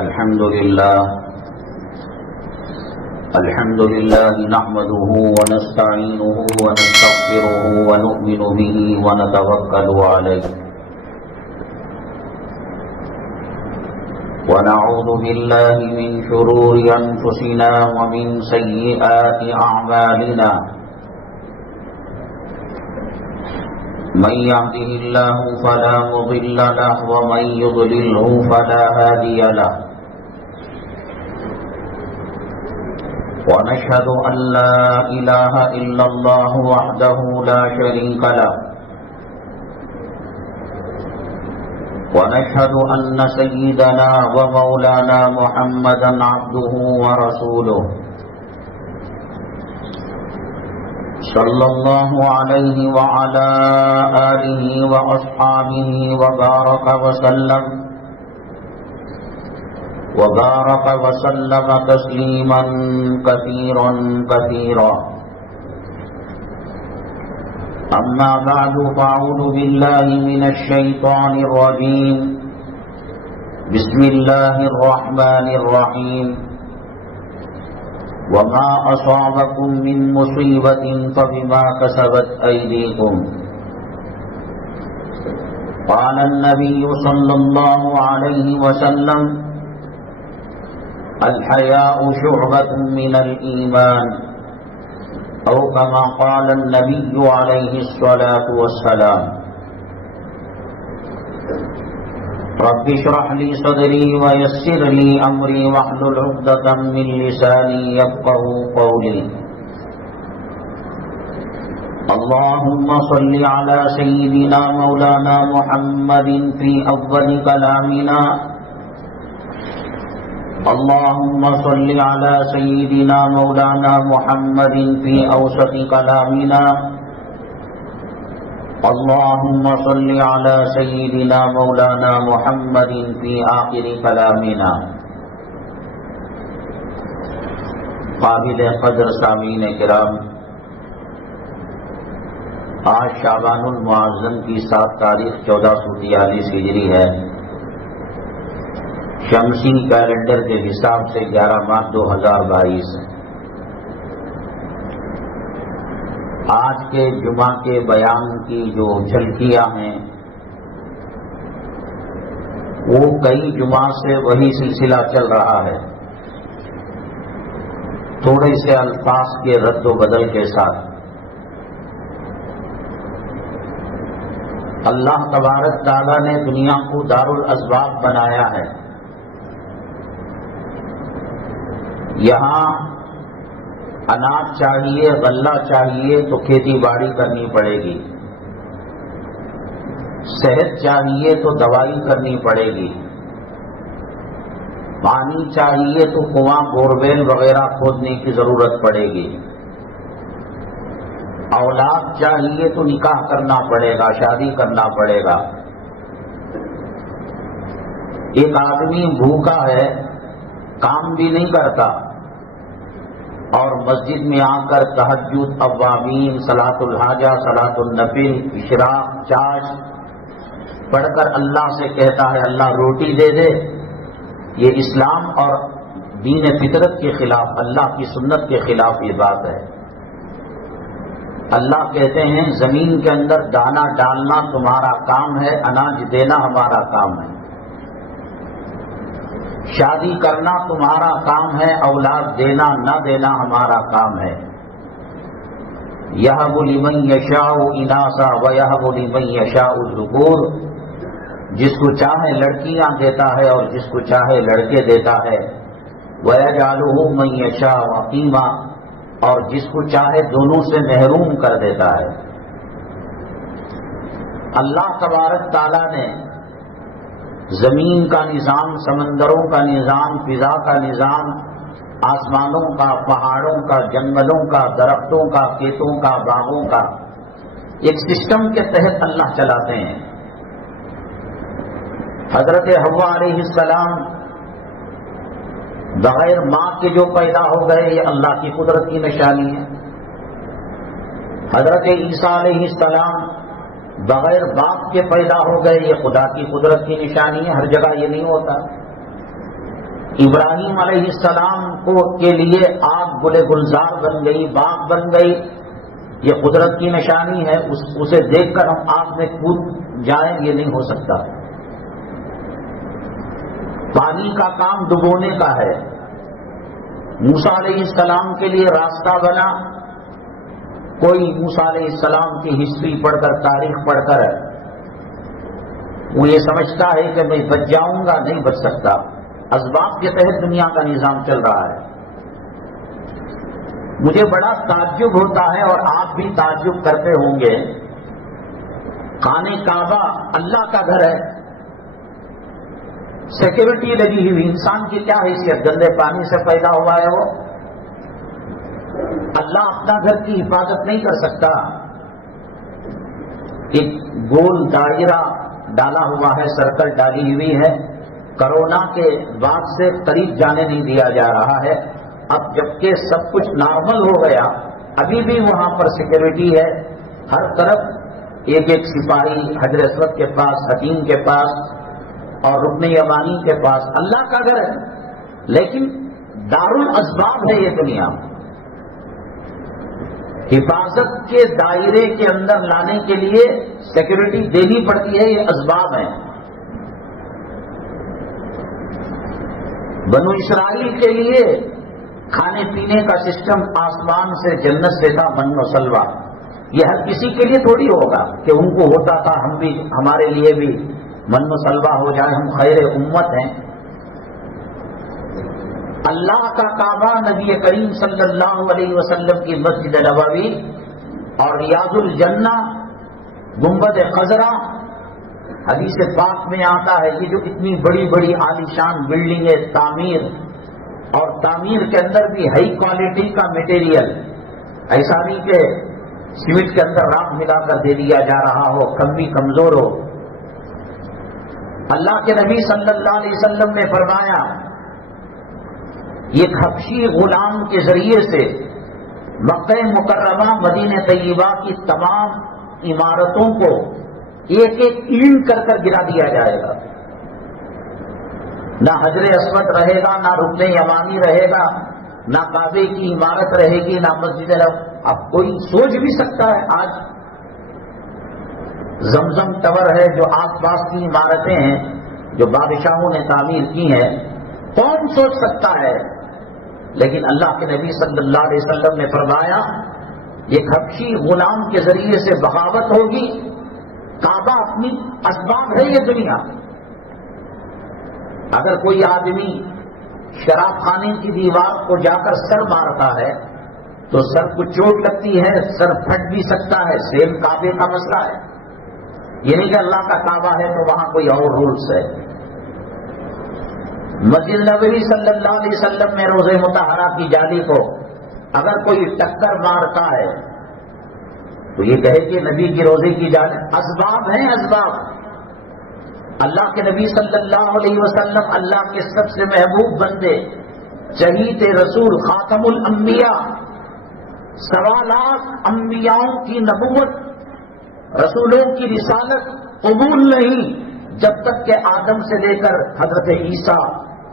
الحمد لله نحمده ونستعينه ونستغفره ونؤمن به ونتوكل عليه ونعوذ بالله من شرور أنفسنا ومن سيئات أعمالنا من يهده الله فلا مضل له ومن يضلله فلا هادي له ونشهد أن لا إله إلا الله وحده لا شريك له ونشهد أن سيدنا ومولانا محمدا عبده ورسوله صلى الله عليه وعلى آله وأصحابه وبارك وسلم تسليما كثيرا أما بعد فأعوذ بالله من الشيطان الرجيم بسم الله الرحمن الرحيم وما أصابكم من مصيبة فبما كسبت أيديكم قال النبي صلى الله عليه وسلم الحياء شعبة من الإيمان أو كما قال النبي عليه الصلاة والسلام رب اشرح لي صدري ويسر لي أمري واحلل عقدة من لساني يفقهوا قولي اللهم صل على سيدنا مولانا محمد في أول كلامنا اللهم صل على سيدنا مولانا محمد في أوسط كلامنا اللهم صل على سيدنا مولانا محمد في آخر كلامنا. قابل قدر سامعین کرام، آج شعبان المعظم کی 7 تاریخ 1443 ہجری ہے. شمسی کیلنڈر کے حساب سے 11 مارچ 2022. آج کے جمعہ کے بیان کی جو جھلکیاں ہیں وہ کئی جمعہ سے وہی سلسلہ چل رہا ہے، تھوڑے سے الفاظ کے رد و بدل کے ساتھ. اللہ تبارک تعالیٰ نے دنیا کو دارالاسباب بنایا ہے. یہاں اناج چاہیے، غلہ چاہیے تو کھیتی باڑی کرنی پڑے گی، صحت چاہیے تو دوائی کرنی پڑے گی، پانی چاہیے تو کنواں بورویل وغیرہ کھودنے کی ضرورت پڑے گی، اولاد چاہیے تو نکاح کرنا پڑے گا، شادی کرنا پڑے گا. ایک آدمی بھوکا ہے، کام بھی نہیں کرتا اور مسجد میں آ کر تہجد، اوابین، صلاۃ الحاجہ، صلاۃ النفل، اشراق، چاش پڑھ کر اللہ سے کہتا ہے اللہ روٹی دے دے، یہ اسلام اور دین فطرت کے خلاف، اللہ کی سنت کے خلاف یہ بات ہے. اللہ کہتے ہیں زمین کے اندر دانہ ڈالنا تمہارا کام ہے، اناج دینا ہمارا کام ہے. شادی کرنا تمہارا کام ہے، اولاد دینا نہ دینا ہمارا کام ہے. یہب لمن یشاء اناثا ویہب لمن یشاء الذکور، جس کو چاہے لڑکیاں دیتا ہے اور جس کو چاہے لڑکے دیتا ہے. ویجعلہ من یشاء عقیما، اور جس کو چاہے دونوں سے محروم کر دیتا ہے. اللہ تبارک تعالیٰ نے زمین کا نظام، سمندروں کا نظام، فضا کا نظام، آسمانوں کا، پہاڑوں کا، جنگلوں کا، درختوں کا، کھیتوں کا، باغوں کا ایک سسٹم کے تحت اللہ چلاتے ہیں. حضرت حوا علیہ السلام بغیر ماں کے جو پیدا ہو گئے یہ اللہ کی قدرت کی نشانی ہے. حضرت عیسیٰ علیہ السلام بغیر باپ کے پیدا ہو گئے، یہ خدا کی قدرت کی نشانی ہے. ہر جگہ یہ نہیں ہوتا. ابراہیم علیہ السلام کے لیے آگ گل گلزار بن گئی، باغ بن گئی، یہ قدرت کی نشانی ہے. اسے دیکھ کر ہم آگ میں کود جائیں، یہ نہیں ہو سکتا. پانی کا کام ڈبونے کا ہے. موسیٰ علیہ السلام کے لیے راستہ بنا. کوئی موسیٰ علیہ السلام کی ہسٹری پڑھ کر، تاریخ پڑھ کر وہ یہ سمجھتا ہے کہ میں بچ جاؤں گا، نہیں بچ سکتا. اسباب کے تحت دنیا کا نظام چل رہا ہے. مجھے بڑا تعجب ہوتا ہے اور آپ بھی تعجب کرتے ہوں گے. خانہ کعبہ اللہ کا گھر ہے، سیکورٹی لگی ہوئی. انسان کی کیا حیثیت؟ گندے پانی سے پیدا ہوا ہے وہ. اللہ اپنا گھر کی حفاظت نہیں کر سکتا. ایک گول دائرہ ڈالا ہوا ہے، سرکل ڈالی ہوئی ہے. کرونا کے بعد سے قریب جانے نہیں دیا جا رہا ہے. اب جبکہ سب کچھ نارمل ہو گیا، ابھی بھی وہاں پر سیکورٹی ہے. ہر طرف ایک ایک سپاہی حجر اسود کے پاس، حکیم کے پاس اور رکن یمانی کے پاس. اللہ کا گھر ہے لیکن دارالاسباب ہے یہ دنیا. حفاظت کے دائرے کے اندر لانے کے لیے سیکورٹی دینی پڑتی ہے، یہ اسباب ہیں. بنو اسرائیل کے لیے کھانے پینے کا سسٹم آسمان سے جنت سے تھا، من و سلوا. یہ ہر کسی کے لیے تھوڑی ہوگا کہ ان کو ہوتا تھا، ہم بھی، ہمارے لیے بھی من و سلوا ہو جائے، ہم خیر امت ہیں. اللہ کا کعبہ، نبی کریم صلی اللہ علیہ وسلم کی مسجد نبوی اور ریاض الجنہ، گنبد خضرا. حدیث پاک میں آتا ہے کہ جو اتنی بڑی بڑی عالیشان بلڈنگیں تعمیر، اور تعمیر کے اندر بھی ہائی کوالٹی کا میٹیریل، ایسا نہیں کہ سیمنٹ کے اندر راکھ ملا کر دے دیا جا رہا ہو، کم بھی کمزور ہو. اللہ کے نبی صلی اللہ علیہ وسلم نے فرمایا ایک حبشی غلام کے ذریعے سے مکہ مکرمہ، مدینہ طیبہ کی تمام عمارتوں کو ایک ایک اینٹ کر کر گرا دیا جائے گا. نہ حجر اسود رہے گا، نہ رکن یمانی رہے گا، نہ کعبے کی عمارت رہے گی، نہ مسجد. اب کوئی سوچ بھی سکتا ہے آج زمزم ٹاور ہے، جو آس پاس کی عمارتیں ہیں جو بادشاہوں نے تعمیر کی ہیں، کون سوچ سکتا ہے؟ لیکن اللہ کے نبی صلی اللہ علیہ وسلم نے فرمایا ایک حبشی غلام کے ذریعے سے بغاوت ہوگی. کعبہ اپنی اسباب ہے یہ دنیا. اگر کوئی آدمی شراب خانے کی دیوار کو جا کر سر مارتا ہے تو سر کو چوٹ لگتی ہے، سر پھٹ بھی سکتا ہے. سیم کعبے کا مسئلہ ہے. یہ نہیں کہ اللہ کا کعبہ ہے تو وہاں کوئی اور رولز ہے. مسجد نبوی صلی اللہ علیہ وسلم میں روزہ مطہرہ کی جالی کو اگر کوئی ٹکر مارتا ہے تو یہ کہے کہ نبی کی روزے کی جالی. اسباب ہیں اسباب. اللہ کے نبی صلی اللہ علیہ وسلم اللہ کے سب سے محبوب بندے، شہید رسول، خاتم الانبیاء، 1.25 لاکھ انبیاؤں کی نبوت، رسولوں کی رسالت قبول نہیں جب تک کہ آدم سے لے کر حضرت عیسیٰ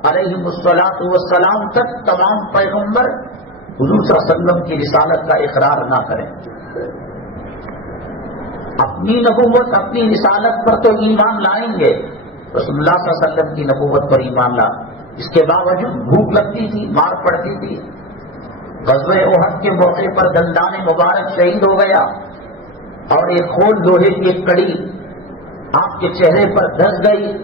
علیہ السلام تک تمام پیغمبر حضور صلی اللہ علیہ وسلم کی رسالت کا اقرار نہ کریں. اپنی نبوت، اپنی رسالت پر تو ایمان لائیں گے، رسول اللہ صلی اللہ علیہ وسلم کی نبوت پر ایمان لا. اس کے باوجود بھوک لگتی تھی، مار پڑتی تھی. غزوہ احد کے موقع پر دندان مبارک شہید ہو گیا اور ایک کھول لوہے کی ایک کڑی آپ کے چہرے پر دھس گئی.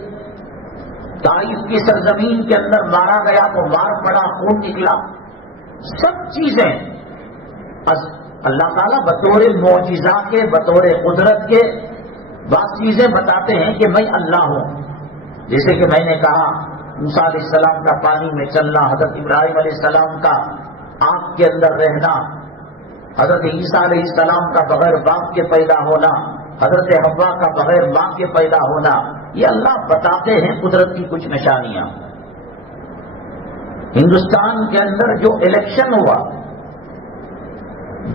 طائف کی سرزمین کے اندر مارا گیا تو مار پڑا، خون نکلا. سب چیزیں اللہ تعالیٰ بطور معجزہ کے، بطور قدرت کے بعض چیزیں بتاتے ہیں کہ میں اللہ ہوں. جیسے کہ میں نے کہا موسیٰ علیہ السلام کا پانی میں چلنا، حضرت ابراہیم علیہ السلام کا آگ کے اندر رہنا، حضرت عیسیٰ علیہ السلام کا بغیر باپ کے پیدا ہونا، حضرت حوا کا بغیر ماں کے پیدا ہونا. یہ اللہ بتاتے ہیں قدرت کی کچھ نشانیاں. ہندوستان کے اندر جو الیکشن ہوا،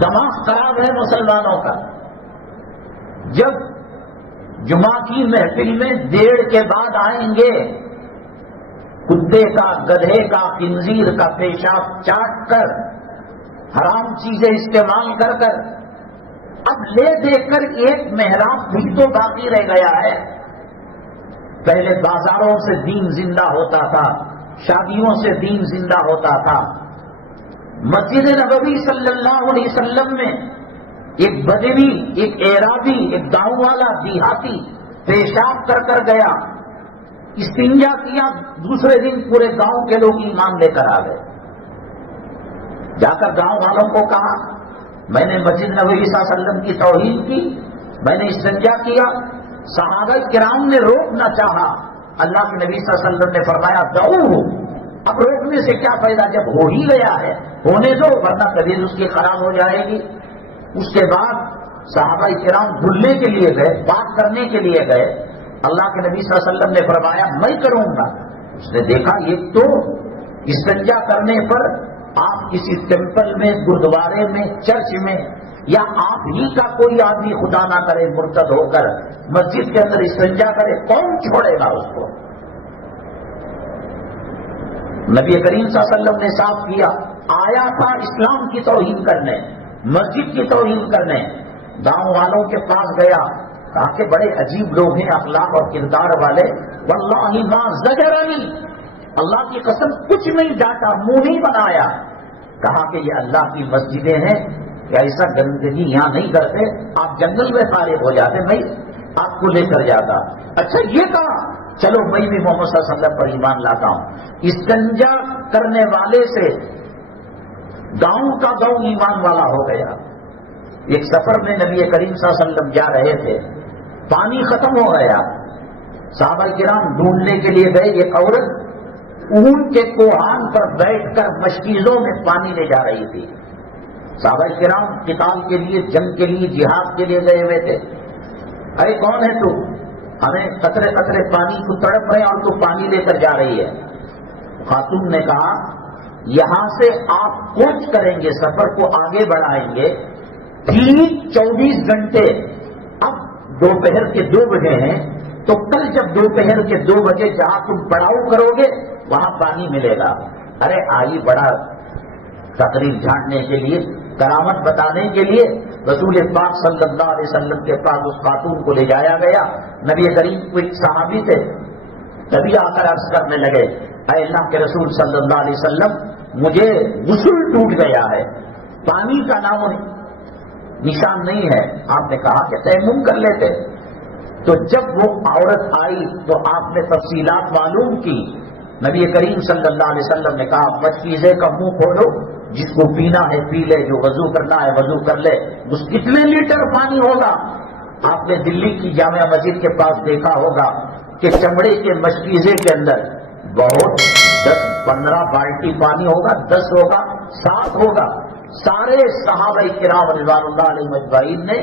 دماغ خراب ہے مسلمانوں کا. جب جمعہ کی محفل میں 1:30 کے بعد آئیں گے کتے کا، گدھے کا، خنزیر کا پیشاب چاٹ کر، حرام چیزیں استعمال کر کر، اب لے دے کر ایک محراب بھی تو باقی رہ گیا ہے۔ پہلے بازاروں سے دین زندہ ہوتا تھا، شادیوں سے دین زندہ ہوتا تھا۔ مسجد نبوی صلی اللہ علیہ وسلم میں ایک بدوی، ایک اعرابی، ایک گاؤں والا دیہاتی پیشاب کر کر گیا، استنجا کیا، دوسرے دن پورے گاؤں کے لوگ ایمان لے کر آ گئے۔ جا کر گاؤں والوں کو کہا میں نے مسجد نبوی صلی اللہ علیہ وسلم کی توہین کی، میں نے استنجا کیا۔ صحابہ کرام نے روکنا چاہا، اللہ کے نبی صلی اللہ علیہ وسلم نے فرمایا دعوہ، اب روکنے سے کیا فائدہ، جب ہو ہی گیا ہے ہونے دو، ورنہ طبیعت اس کی خراب ہو جائے گی۔ اس کے بعد صحابہ کرام دھلنے کے لیے گئے، پاک کرنے کے لیے گئے، اللہ کے نبی صلی اللہ علیہ وسلم نے فرمایا میں کروں گا۔ اس نے دیکھا یہ تو استنجا کرنے پر آپ کسی ٹیمپل میں، گردوارے میں، چرچ میں، یا آپ ہی کا کوئی آدمی خدا نہ کرے مرتد ہو کر مسجد کے اندر استنجا کرے، کون چھوڑے گا اس کو؟ نبی کریم صلی اللہ علیہ وسلم نے صاف کیا، آیا تھا اسلام کی توہین کرنے، مسجد کی توہین کرنے۔ گاؤں والوں کے پاس گیا، کہا کہ بڑے عجیب لوگ ہیں، اخلاق اور کردار والے، واللہ ما زجرنی، اللہ کی قسم کچھ نہیں ڈانٹا، منہ نہیں بنایا۔ کہا کہ یہ اللہ کی مسجدیں ہیں، کہ ایسا گندگی یہاں نہیں کرتے، آپ جنگل میں فارغ ہو جاتے، میں آپ کو لے کر جاتا۔ اچھا یہ کہا چلو میں بھی محمد صلی اللہ علیہ وسلم پر ایمان لاتا ہوں۔ استنجا کرنے والے سے گاؤں کا گاؤں ایمان والا ہو گیا۔ ایک سفر میں نبی کریم صلی اللہ علیہ وسلم جا رہے تھے، پانی ختم ہو گیا، صحابہ کرام ڈھونڈنے کے لیے گئے، ایک عورت اونٹ کے کوہان پر بیٹھ کر مشکیزوں میں پانی لے جا رہی تھی۔ صحابہ کرام قتال کے لیے، جنگ کے لیے، جہاد کے لیے گئے ہوئے تھے۔ ارے کون ہے تو؟ ہمیں قطرے قطرے پانی کو تڑپ رہے اور تو پانی لے کر جا رہی ہے۔ خاتون نے کہا یہاں سے آپ کوچ کریں گے، سفر کو آگے بڑھائیں گے، ٹھیک 24 گھنٹے، اب دوپہر کے 2 بجے ہیں، تو کل جب دوپہر کے 2 بجے جہاں تم پڑاؤ کرو گے وہاں پانی ملے گا۔ ارے آئی بڑا تقریر جھاڑنے کے لیے، کرامت بتانے کے لیے رسول پاک صلی اللہ علیہ وسلم کے پاس اس خاتون کو لے جایا گیا۔ نبی کریم کو ایک صحابی تھے، تبھی آ کر عرض کرنے لگے اے اللہ کے رسول صلی اللہ علیہ وسلم، مجھے غسل ٹوٹ گیا ہے، پانی کا نام نشان نہیں ہے۔ آپ نے کہا کہ تیمم کر لیتے۔ تو جب وہ عورت آئی تو آپ نے تفصیلات معلوم کی۔ نبی کریم صلی اللہ علیہ وسلم نے کہا مشکیزے کا منہ کھولو، جس کو پینا ہے پی لے، جو وضو کرنا ہے وضو کر لے۔ اس کتنے لیٹر پانی ہوگا؟ آپ نے دلی کی جامع مسجد کے پاس دیکھا ہوگا کہ چمڑے کے مشکیزے کے اندر بہت 10-15 بالٹی پانی ہوگا، 10 ہوگا، 7 ہوگا۔ سارے صحابہ کرام رضوان اللہ علیہ اجمعین نے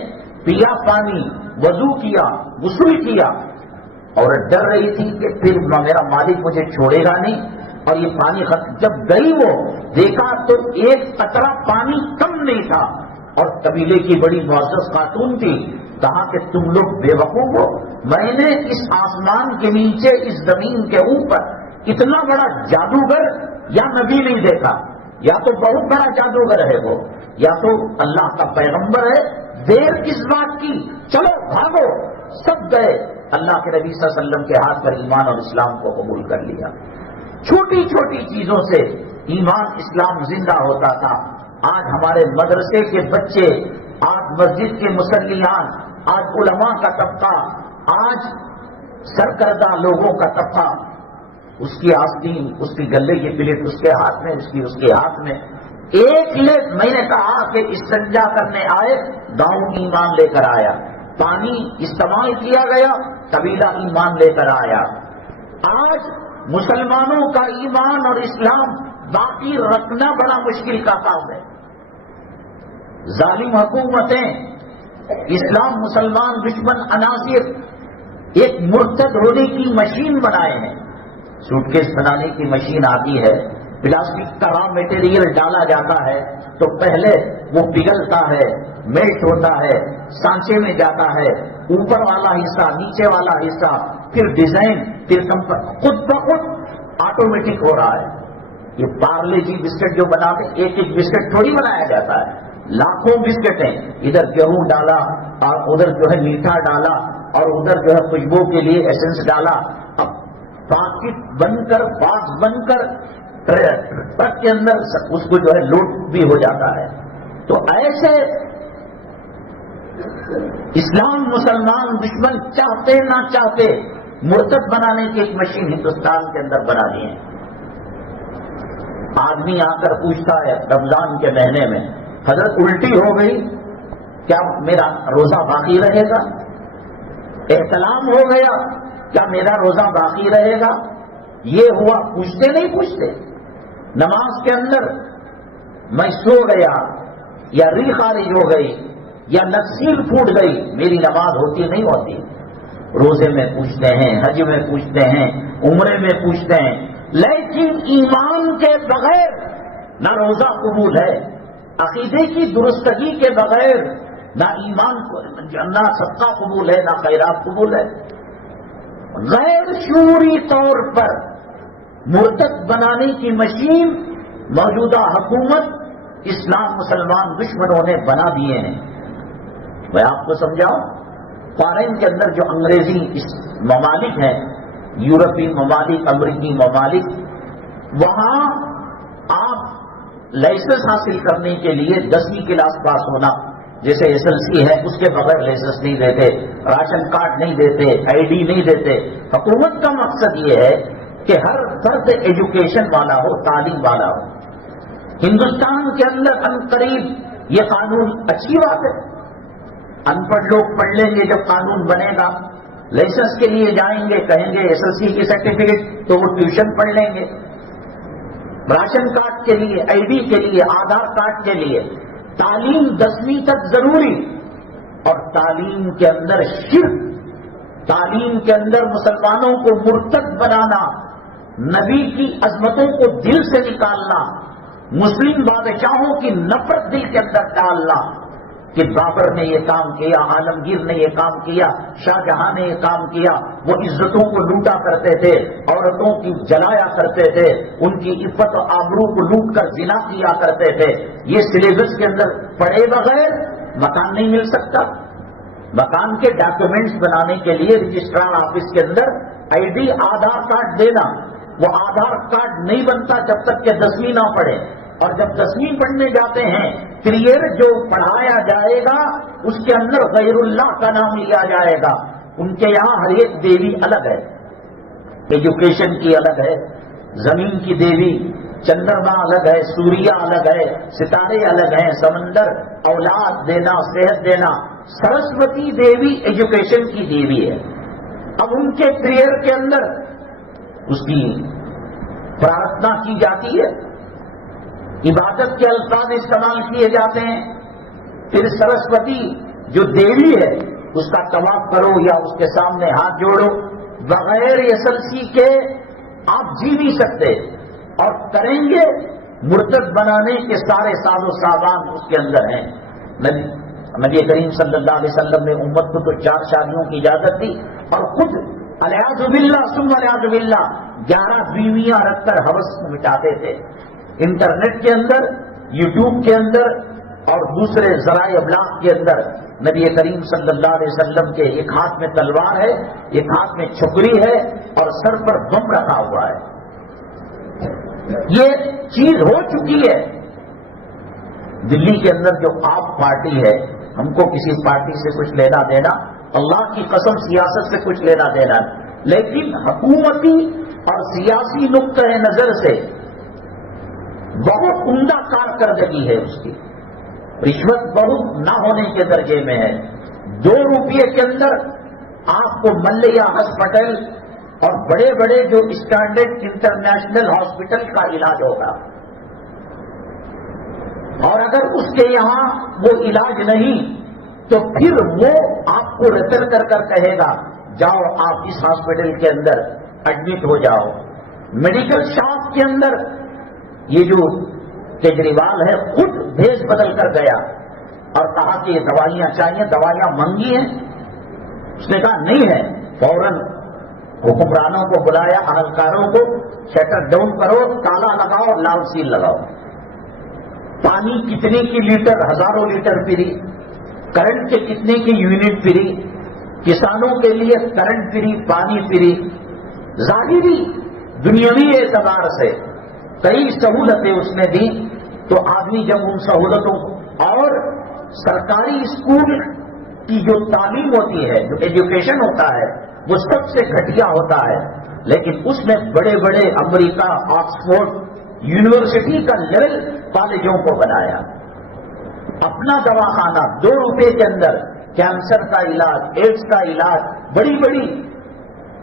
پیا پانی، وضو کیا، غسل کیا، اور ڈر رہی تھی کہ پھر میرا مالک مجھے چھوڑے گا نہیں، اور یہ پانی ختم۔ جب گئی وہ دیکھا تو ایک قطرہ پانی کم نہیں تھا، اور قبیلے کی بڑی معزز خاتون تھی۔ کہا کہ تم لوگ بے وقوف ہو، میں نے اس آسمان کے نیچے، اس زمین کے اوپر اتنا بڑا جادوگر یا نبی نہیں دیکھا، یا تو بہت بڑا جادوگر ہے وہ، یا تو اللہ کا پیغمبر ہے، دیر کس بات کی، چلو بھاگو۔ سب گئے، اللہ کے نبی صلی اللہ علیہ وسلم کے ہاتھ پر ایمان اور اسلام کو قبول کر لیا۔ چھوٹی چھوٹی چیزوں سے ایمان اسلام زندہ ہوتا تھا۔ آج ہمارے مدرسے کے بچے، آج مسجد کے مصلیان، آج علماء کا طبقہ، آج سرکردہ لوگوں کا طبقہ، اس کی آستین، اس کی گلے کی پلیٹ اس کے ہاتھ میں، اس کے ہاتھ میں ایک میں نے کہا کہ استنجا کرنے آئے، گاؤں ایمان لے کر آیا، پانی استعمال کیا گیا، قبیلہ ایمان لے کر آیا۔ آج مسلمانوں کا ایمان اور اسلام باقی رکھنا بڑا مشکل کا کام ہے۔ ظالم حکومتیں، اسلام مسلمان دشمن عناصر ایک مرتد ہونے کی مشین بنائے ہیں۔ سوٹ کیس بنانے کی مشین آتی ہے، پلاسٹک کا را میٹیریل ڈالا جاتا ہے تو پہلے وہ پگھلتا ہے، میلٹ ہوتا ہے، سانچے میں جاتا ہے، اوپر والا حصہ، نیچے والا حصہ، پھر ڈیزائن، پھر خود بخود آٹومیٹک ہو رہا ہے. یہ پارلے جی بسکٹ جو بناتے ایک ایک بسکٹ تھوڑی بنایا جاتا ہے, لاکھوں بسکٹ ہیں. ادھر گیہوں ڈالا اور ادھر جو ہے میٹھا ڈالا اور ادھر جو ہے خوشبو کے لیے ایسنس ڈالا. اب پاکٹ بن کر باکس بن کر ٹرک کے اندر اس کو جو ہے لوڈ بھی ہو جاتا ہے. تو ایسے اسلام مسلمان دشمن چاہتے نہ چاہتے مرتد بنانے کی ایک مشین ہندوستان کے اندر بنا دی ہے. آدمی آ کر پوچھتا ہے رمضان کے مہینے میں, حضرت الٹی ہو گئی, کیا میرا روزہ باقی رہے گا؟ احتلام ہو گیا, کیا میرا روزہ باقی رہے گا؟ یہ ہوا, پوچھتے نہیں پوچھتے. نماز کے اندر میں سو گیا یا ری خارج ہو گئی یا نکسیل پھوٹ گئی, میری نماز ہوتی نہیں ہوتی. روزے میں پوچھتے ہیں, حج میں پوچھتے ہیں, عمرے میں پوچھتے ہیں, لیکن ایمان کے بغیر نہ روزہ قبول ہے, عقیدے کی درستگی کے بغیر نہ ایمان نہ صدقہ قبول ہے, نہ خیرات قبول ہے. غیر شعوری طور پر مرتد بنانے کی مشین موجودہ حکومت اسلام مسلمان دشمنوں نے بنا دیے ہیں. میں آپ کو سمجھاؤں, فارن کے اندر جو انگریزی ممالک ہیں, یورپی ممالک, امریکی ممالک, وہاں آپ لائسنس حاصل کرنے کے لیے 10ویں کلاس پاس ہونا, جیسے SLC ہے اس کے بغیر لائسنس نہیں دیتے, راشن کارڈ نہیں دیتے, ID نہیں دیتے. حکومت کا مقصد یہ ہے کہ ہر فرد ایجوکیشن والا ہو, تعلیم والا ہو. ہندوستان کے اندر عنقریب یہ قانون اچھی بات ہے, ان پڑھ لوگ پڑھ لیں گے, جب قانون بنے گا لائسنس کے لیے جائیں گے, کہیں گے SLC کی سرٹیفکیٹ, تو وہ ٹیوشن پڑھ لیں گے. راشن کارڈ کے لیے, ID کے لیے, آدھار کارڈ کے لیے تعلیم 10ویں تک ضروری. اور تعلیم کے اندر شرک, تعلیم کے اندر مسلمانوں کو مرتد بنانا, نبی کی عظمتوں کو دل سے نکالنا, مسلم بادشاہوں کی نفرت دل کے اندر ڈالنا کہ بابر نے یہ کام کیا, عالمگیر نے یہ کام کیا, شاہ جہاں نے یہ کام کیا. وہ عزتوں کو لوٹا کرتے تھے, عورتوں کی جلایا کرتے تھے, ان کی عفت و آبرو کو لوٹ کر زنا کیا کرتے تھے. یہ سلیبس کے اندر پڑھے بغیر مکان نہیں مل سکتا. مکان کے ڈاکومنٹس بنانے کے لیے رجسٹرار آفس کے اندر ID, آدھار کارڈ دینا. وہ آدھار کارڈ نہیں بنتا جب تک کہ 10ویں نہ پڑھے, اور جب 10ویں پڑھنے جاتے ہیں پریئر جو پڑھایا جائے گا اس کے اندر غیر اللہ کا نام لیا جائے گا. ان کے یہاں ہر ایک دیوی الگ ہے, ایجوکیشن کی الگ ہے, زمین کی دیوی, چندرما الگ ہے, سوریہ الگ ہے, ستارے الگ ہیں, سمندر, اولاد دینا, صحت دینا. سرسوتی دیوی ایجوکیشن کی دیوی ہے. اب ان کے پریئر کے اندر اس کی پرارتھنا کی جاتی ہے, عبادت کے الفاظ استعمال کیے جاتے ہیں. پھر سرسوتی جو دیوی ہے اس کا طواف کرو یا اس کے سامنے ہاتھ جوڑو. بغیر SLC کے آپ جی نہیں سکتے, اور کریں گے مرتد بنانے کے سارے ساز و سامان اس کے اندر ہیں. نبی کریم صلی اللہ علیہ وسلم نے امت کو تو 4 شادیوں کی اجازت دی, اور خود الیاذ باللہ ثم الیاذ باللہ 11 بیویاں رکھ کر ہوس مٹاتے تھے. انٹرنیٹ کے اندر, یوٹیوب کے اندر اور دوسرے ذرائع ابلاغ کے اندر نبی کریم صلی اللہ علیہ وسلم کے ایک ہاتھ میں تلوار ہے, ایک ہاتھ میں چھکری ہے, اور سر پر بم رکھا ہوا ہے. یہ چیز ہو چکی ہے. دلی کے اندر جو آپ پارٹی ہے, ہم کو کسی پارٹی سے کچھ لینا دینا, اللہ کی قسم سیاست سے کچھ لینا دینا, لیکن حکومتی اور سیاسی نقطۂ نظر سے بہت عمدہ کارکردگی ہے اس کی. رشوت بہت نہ ہونے کے درجے میں ہے. 2 روپئے کے اندر آپ کو ملیہ ہاسپٹل اور بڑے بڑے جو اسٹینڈرڈ انٹرنیشنل ہاسپٹل کا علاج ہوگا, اور اگر اس کے یہاں وہ علاج نہیں تو پھر وہ آپ کو ریفر کر کر کہے گا جاؤ آپ اس ہاسپٹل کے اندر ایڈمٹ ہو جاؤ. میڈیکل شاپ کے اندر یہ جو کیجریوال ہے خود بھیس بدل کر گیا اور کہا کہ یہ دوائیاں چاہیے, دوائیاں مہنگی ہیں. اس نے کہا نہیں ہے, فوراً حکمرانوں کو بلایا، اہلکاروں کو، شٹر ڈاؤن کرو، تالا لگاؤ، لال سیل لگاؤ۔ پانی کتنے کی لیٹر؟ ہزاروں لیٹر فری۔ کرنٹ کے کتنے کی یونٹ فری؟ کسانوں کے لیے کرنٹ فری، پانی فری۔ ظاہری دنیاوی اعتبار سے کئی سہولتیں اس نے دی، تو آدمی جب ان سہولتوں اور سرکاری اسکول کی جو تعلیم ہوتی ہے، جو ایجوکیشن ہوتا ہے، وہ سب سے گھٹیا ہوتا ہے، لیکن اس میں بڑے بڑے امریکہ، آکسفورڈ یونیورسٹی کا لیول کالجوں کو بنایا۔ اپنا دواخانہ 2 روپے کے اندر کینسر کا علاج، ایڈز کا علاج، بڑی بڑی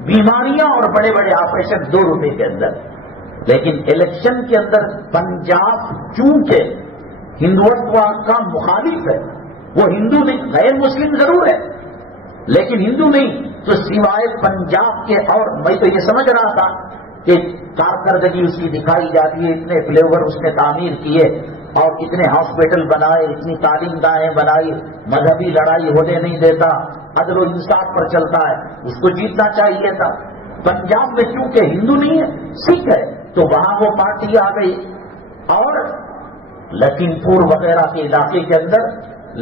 بیماریاں اور بڑے بڑے آپریشن 2 روپے کے اندر۔ لیکن الیکشن کے اندر پنجاب چونکہ ہندوتوا کا مخالف ہے، وہ ہندو نہیں، غیر مسلم ضرور ہے لیکن ہندو نہیں، تو سوائے پنجاب کے، اور میں تو یہ سمجھ رہا تھا کہ کارکردگی اس کی دکھائی جاتی ہے، اتنے فلائی اوور اس نے تعمیر کیے اور اتنے ہاسپٹل بنائے، اتنی تعلیم گاہیں بنائی، مذہبی لڑائی ہونے نہیں دیتا، عدل و انصاف پر چلتا ہے، اس کو جیتنا چاہیے تھا۔ پنجاب میں چونکہ ہندو نہیں ہے، سکھ ہے، تو وہاں وہ پارٹی آ گئی۔ اور لکھیم پور وغیرہ کے علاقے کے اندر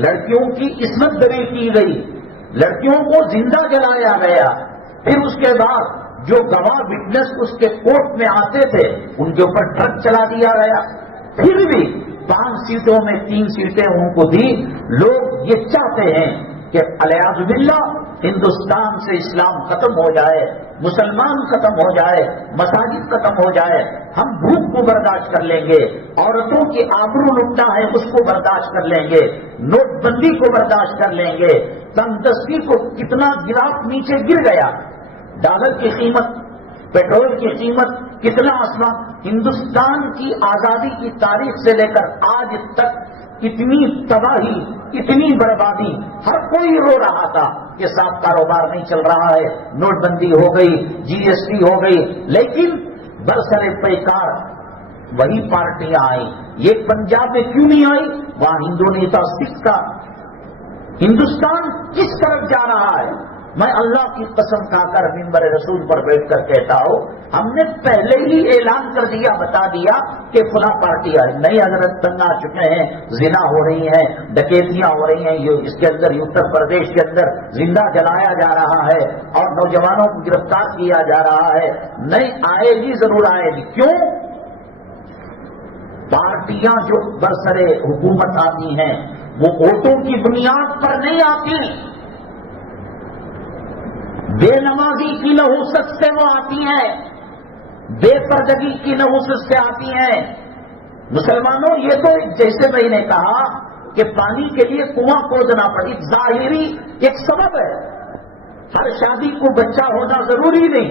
لڑکیوں کی عصمت دری کی گئی، لڑکیوں کو زندہ جلایا گیا۔ پھر اس کے بعد جو گواہ وٹنس اس کے کورٹ میں آتے تھے ان کے اوپر ٹرک چلا دیا گیا۔ پھر بھی 5 سیٹوں میں 3 سیٹیں ان کو دی۔ لوگ یہ چاہتے ہیں کہ الیاذ باللہ ہندوستان سے اسلام ختم ہو جائے، مسلمان ختم ہو جائے، مساجد ختم ہو جائے۔ ہم بھوک کو برداشت کر لیں گے، عورتوں کی آبرو لٹنا ہے اس کو برداشت کر لیں گے، نوٹ بندی کو برداشت کر لیں گے۔ تنگدستی کو کتنا گراف نیچے گر گیا، ڈالر کی قیمت، پیٹرول کی قیمت کتنا آسمان۔ ہندوستان کی آزادی کی تاریخ سے لے کر آج تک اتنی تباہی، اتنی بربادی، ہر کوئی رو رہا تھا کہ صاحب کاروبار نہیں چل رہا ہے، نوٹ بندی ہو گئی، جی ایس ٹی ہو گئی، لیکن برسر پیکار وہی پارٹیاں آئیں۔ یہ پنجاب میں کیوں نہیں آئی؟ وہاں ہندو نیتا سکھ کا۔ ہندوستان کس طرف جا رہا ہے؟ میں اللہ کی قسم کھا کر منبر رسول پر بیٹھ کر کہتا ہوں، ہم نے پہلے ہی اعلان کر دیا، بتا دیا کہ فلاں پارٹی آئے، نئی حضرت تنگ آ چکے ہیں، زنا ہو رہی ہیں، ڈکیتیاں ہو رہی ہیں، اس کے اندر اتر پردیش کے اندر زندہ جلایا جا رہا ہے اور نوجوانوں کو گرفتار کیا جا رہا ہے۔ نہیں آئے گی، ضرور آئے گی۔ کیوں؟ پارٹیاں جو برسر حکومت آتی ہیں وہ ووٹوں کی بنیاد پر نہیں آتی، بے نمازی کی نحوست سے وہ آتی ہیں، بے پردگی کی نحوست سے آتی ہیں۔ مسلمانوں، یہ تو جیسے میں نے کہا کہ پانی کے لیے کنواں کھودنا پڑی، ظاہری ایک سبب ہے۔ ہر شادی کو بچہ ہونا ضروری نہیں،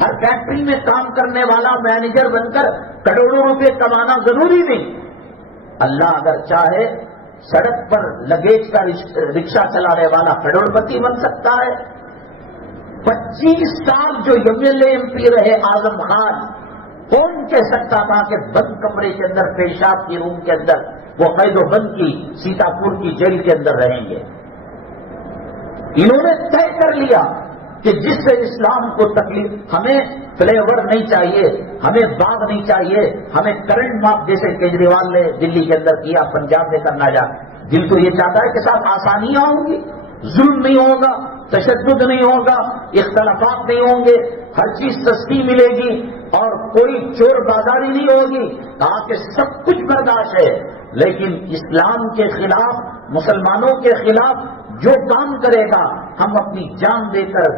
ہر فیکٹری میں کام کرنے والا مینیجر بن کر کروڑوں روپے کمانا ضروری نہیں۔ اللہ اگر چاہے سڑک پر لگیج کا رکشہ چلانے والا کروڑ پتی بن سکتا ہے۔ 25 سال جو MLA MP رہے اعظم خان، کون کہہ سکتا تھا کہ بند کمرے کے اندر، پیشاب کی روم کے اندر وہ قید و بند کی سیتا پور کی جیل کے اندر رہیں گے؟ انہوں نے طے کر لیا کہ جس سے اسلام کو تکلیف، ہمیں فلیور نہیں چاہیے، ہمیں باغ نہیں چاہیے، ہمیں کرنٹ معاف جیسے کیجریوال نے دلی کے اندر کیا، پنجاب میں کرنا جا۔ دل تو یہ چاہتا ہے کہ صاحب آسانیاں ہوں گی، ظلم نہیں ہوگا، تشدد نہیں ہوگا، اختلافات نہیں ہوں گے، ہر چیز سستی ملے گی اور کوئی چور بازاری نہیں ہوگی۔ کہا کہ سب کچھ برداشت ہے، لیکن اسلام کے خلاف، مسلمانوں کے خلاف جو کام کرے گا ہم اپنی جان دے کر،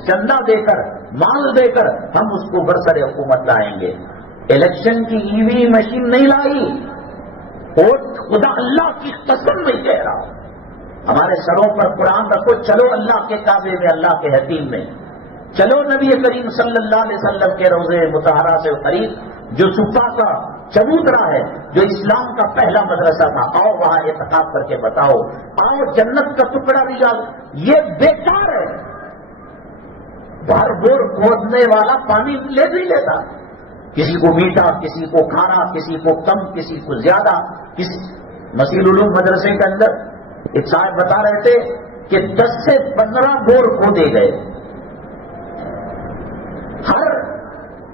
چندہ دے کر، مال دے کر ہم اس کو برسر حکومت لائیں گے۔ الیکشن کی EV مشین نہیں لائی، ووٹ خدا اللہ کی قسم میں کہہ رہا ہوں، ہمارے سروں پر قرآن رکھو، چلو اللہ کے کعبے میں، اللہ کے حتیم میں، چلو نبی کریم صلی اللہ علیہ وسلم کے روضے مطہرہ سے قریب جو صفا کا چبوترا ہے، جو اسلام کا پہلا مدرسہ تھا، آؤ وہاں اعتکاف کر کے بتاؤ، آؤ جنت کا ٹکڑا بھی جاؤ۔ یہ بیکار ہے، بار بور کھودنے والا پانی لے نہیں لیتا، کسی کو میٹھا، کسی کو کھانا، کسی کو کم، کسی کو زیادہ۔ مسیح العلوم مدرسے کے اندر ایک صاحب بتا رہے تھے کہ 10 سے 15 بور کھودے گئے،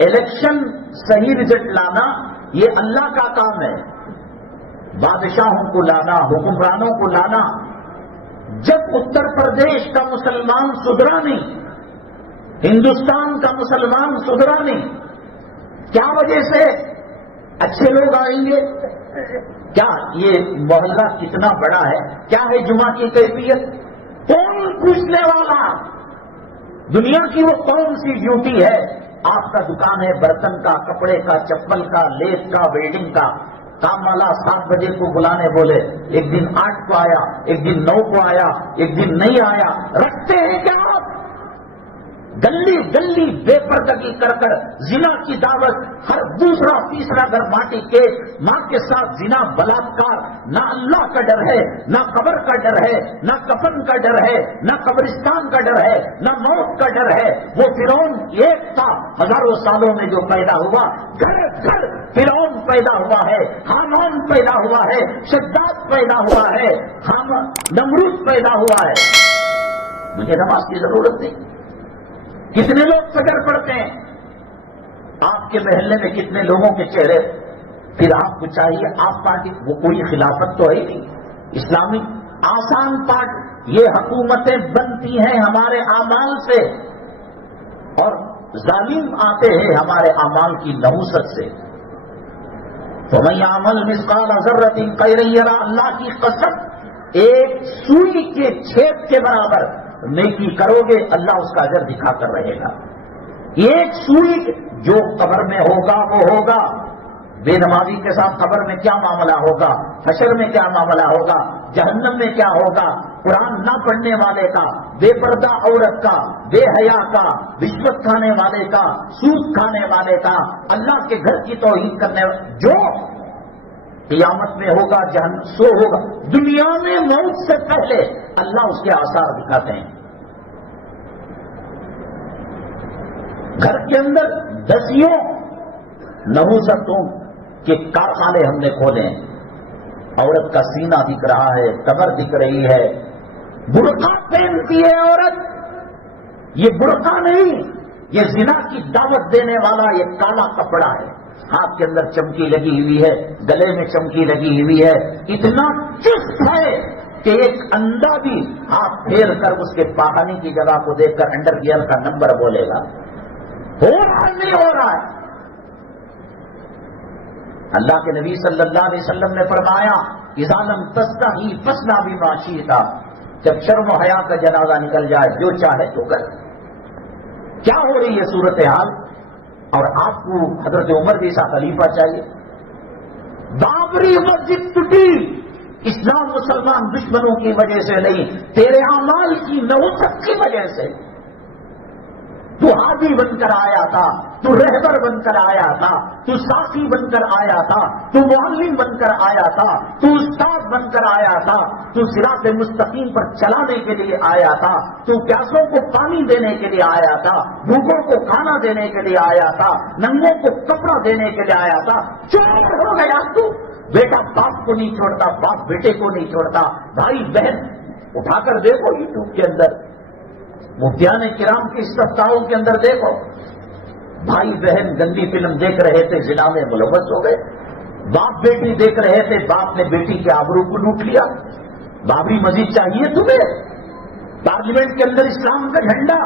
الیکشن صحیح رزلٹ لانا یہ اللہ کا کام ہے، بادشاہوں کو لانا، حکمرانوں کو لانا۔ جب اتر پردیش کا مسلمان سدھرا نہیں، ہندوستان کا مسلمان سدھرا نہیں، کیا وجہ سے؟ اچھے لوگ آئیں گے کیا؟ یہ محلہ کتنا بڑا ہے، کیا ہے جمعہ کی کیفیت؟ کون پوچھنے والا؟ دنیا کی وہ کون سی ڈیوٹی ہے؟ آپ کا دکان ہے برتن کا، کپڑے کا، چپل کا، لیس کا، ویلڈنگ کا، کام والا 7 بجے کو بلانے بولے، ایک دن 8 کو آیا، ایک دن 9 کو آیا، ایک دن نہیں آیا، رکھتے ہیں کیا آپ؟ گلی گلی بے پردگی کر کر زنا کی دعوت، ہر دوسرا تیسرا گھر ماٹی کے ماں کے ساتھ زنا، بلاತ್ಕಾರ، نہ اللہ کا ڈر ہے، نہ قبر کا ڈر ہے، نہ کفن کا ڈر ہے، نہ قبرستان کا ڈر ہے، نہ موت کا ڈر ہے۔ وہ فرعون ایک تھا، ہزاروں سالوں میں جو پیدا ہوا، گھر گھر فرعون پیدا ہوا ہے، حامان پیدا ہوا ہے، شداد پیدا ہوا ہے، نمرود پیدا ہوا ہے۔ مجھے نماز کی ضرورت نہیں۔ کتنے لوگ فجر پڑھتے ہیں؟ آپ کے محلے میں کتنے لوگوں کے چہرے؟ پھر آپ کو چاہیے، آپ پارٹی، وہ کوئی خلافت تو ہے نہیں اسلامی، آسان پارٹ، یہ حکومتیں بنتی ہیں ہمارے اعمال سے، اور ظالم آتے ہیں ہمارے اعمال کی نحوست سے۔ فَمَن يَعْمَلْ مِثْقَالَ ذَرَّةٍ خَيْرًا يَرَهُ، اللہ کی قسم، ایک سوئی کے چھید کے برابر نیکی کرو گے، اللہ اس کا اجر دکھا کر رہے گا۔ ایک سوئی جو قبر میں ہوگا وہ ہوگا۔ بے نمازی کے ساتھ قبر میں کیا معاملہ ہوگا، حشر میں کیا معاملہ ہوگا، جہنم میں کیا ہوگا، قرآن نہ پڑھنے والے کا، بے پردہ عورت کا، بے حیا کا، رشوت کھانے والے کا، سود کھانے والے کا، اللہ کے گھر کی توہین کرنے جو قیامت میں ہوگا، جہنم سو ہوگا۔ دنیا میں موت سے پہلے اللہ اس کے آثار دکھاتے ہیں۔ گھر کے اندر دسیوں نحوستوں کے کارخانے ہم نے کھولے ہیں، عورت کا سینہ دکھ رہا ہے، کمر دکھ رہی ہے، برقع پہنتی ہے عورت، یہ برقع نہیں، یہ زنا کی دعوت دینے والا یہ کالا کپڑا ہے، ہاتھ کے اندر چمکی لگی ہوئی ہے، گلے میں چمکی لگی ہوئی ہے، اتنا چست ہے کہ ایک اندھا بھی ہاتھ پھیر کر اس کے پاخانے کی جگہ کو دیکھ کر انڈر گیئر کا نمبر بولے گا۔ ہو رہا نہیں ہو رہا ہے؟ اللہ کے نبی صلی اللہ علیہ وسلم نے فرمایا، اذا لم تستحی فاصنع بما شئت، جب شرم و حیا کا جنازہ نکل جائے جو چاہے تو کر۔ کیا ہو رہی ہے صورتحال؟ اور آپ کو حضرت عمر جیسا خلیفہ چاہیے۔ بابری مسجد ٹوٹی، اسلام مسلمان دشمنوں کی وجہ سے نہیں، تیرے اعمال کی نحوست کی وجہ سے۔ تو حاجی بن کر آیا تھا، تو رہبر بن کر آیا تھا، تو ساقی بن کر آیا تھا، تو معلم بن کر آیا تھا، تو استاد بن کر آیا تھا، تو صراط مستقیم پر چلانے کے لیے آیا تھا، تو پیاسوں کو پانی دینے کے لیے آیا تھا، بھوکوں کو کھانا دینے کے لیے آیا تھا، ننگوں کو کپڑا دینے کے لیے آیا تھا، چور ہو گیا تو۔ بیٹا باپ کو نہیں چھوڑتا، باپ بیٹے کو نہیں چھوڑتا، بھائی بہن اٹھا کر دیکھو یوٹیوب کے اندر، مفتیان کرام کے استفتاؤں کے اندر دیکھو، بھائی بہن گندی فلم دیکھ رہے تھے، زنا میں ملوث ہو گئے، باپ بیٹی دیکھ رہے تھے، باپ نے بیٹی کے آبرو کو لوٹ لیا۔ بابری مسجد چاہیے تمہیں؟ پارلیمنٹ کے اندر اسلام کا جھنڈا،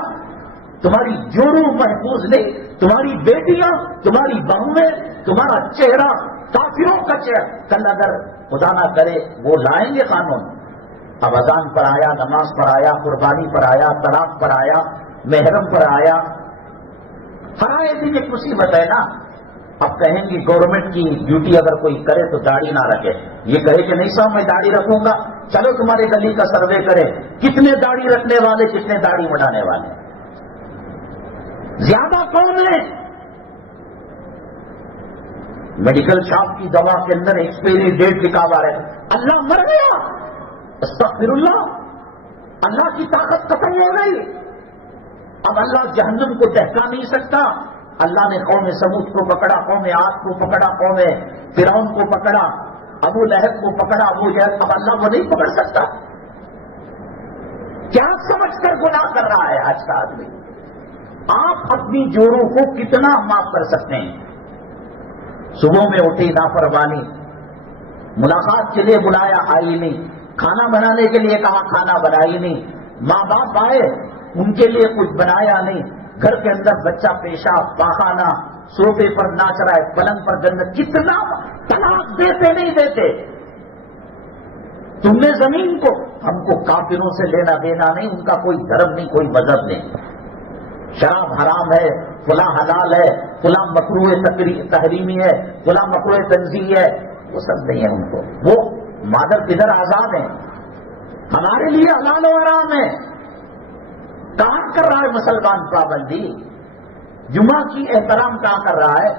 تمہاری جوڑوں محفوظ نہیں، تمہاری بیٹیاں، تمہاری بہویں، تمہارا چہرہ کافروں کا چہرہ، کل اگر خدا نہ کرے وہ لائیں گے قانون، اب اذان پر آیا، نماز پر آیا، قربانی پر آیا، طلاق پر آیا، محرم پر آیا، ہر آئے دن ایک مصیبت ہے نا۔ اب کہیں گے گورنمنٹ کی ڈیوٹی اگر کوئی کرے تو داڑھی نہ رکھے، یہ کہے کہ نہیں صاحب میں داڑھی رکھوں گا، چلو تمہاری گلی کا سروے کرے، کتنے داڑھی رکھنے والے، کتنے داڑھی مٹانے والے، زیادہ کون ہے؟ میڈیکل شاپ کی دوا کے اندر ایکسپائری ڈیٹ لکھا ہوا ہے، اللہ مر گیا، استغفر اللہ، اللہ کی طاقت ختم ہو گئی، اب اللہ جہنم کو دہکا نہیں سکتا۔ اللہ نے قوم سمود کو پکڑا، قوم عاد کو پکڑا، قوم فرعون کو پکڑا، ابو لہب کو پکڑا، ابو جہل، اب اللہ کو نہیں پکڑ سکتا؟ کیا سمجھ کر گناہ کر رہا ہے آج کا آدمی؟ آپ اپنی جوڑوں کو کتنا معاف کر سکتے ہیں؟ صبح میں اٹھی نافرمانی، ملاقات کے لیے بلایا آئی نہیں، کھانا بنانے کے لیے کہا کھانا بنائی نہیں، ماں باپ آئے ان کے لیے کچھ بنایا نہیں، گھر کے اندر بچہ پیشاب پاخانہ، صوفے پر ناچ رہا ہے، پلنگ پر گند، کتنا طلاق دیتے نہیں دیتے؟ تم نے زمین کو، ہم کو کافروں سے لینا دینا نہیں، ان کا کوئی دھرم نہیں، کوئی مذہب نہیں، شراب حرام ہے، فلاں حلال ہے، فلاں مکروہ تحریمی ہے، فلاں مکروہ تنزیہی ہے، وہ سب نہیں ہے ان کو، وہ مادر پدر آزاد ہیں، ہمارے لیے حلال و حرام ہے۔ کہاں کر رہا ہے مسلمان پابندی؟ جمعہ کی احترام کہاں کر رہا ہے؟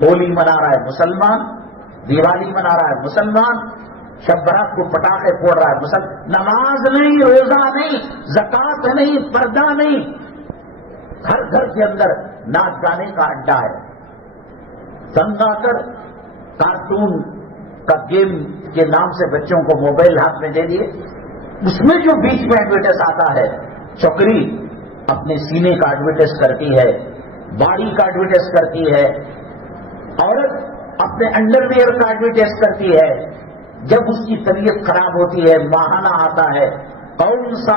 ہولی منا رہا ہے مسلمان، دیوالی منا رہا ہے مسلمان، شب برات کو پٹاخے پھوڑ رہا ہے نماز نہیں، روزہ نہیں، زکات نہیں، پردہ نہیں، ہر گھر کے اندر ناچ گانے کا اڈا ہے۔ تنگ آ کر کارٹون کا گیم کے نام سے بچوں کو موبائل ہاتھ میں دے دیے، اس میں جو بیچ میں ایڈورٹائز آتا ہے، چوکری اپنے سینے کا ایڈورٹائز کرتی ہے، باڑی کا ایڈورٹائز کرتی ہے، عورت اپنے انڈر ویئر کا ایڈورٹائز کرتی ہے۔ جب اس کی طبیعت خراب ہوتی ہے، ماہانہ آتا ہے، کون سا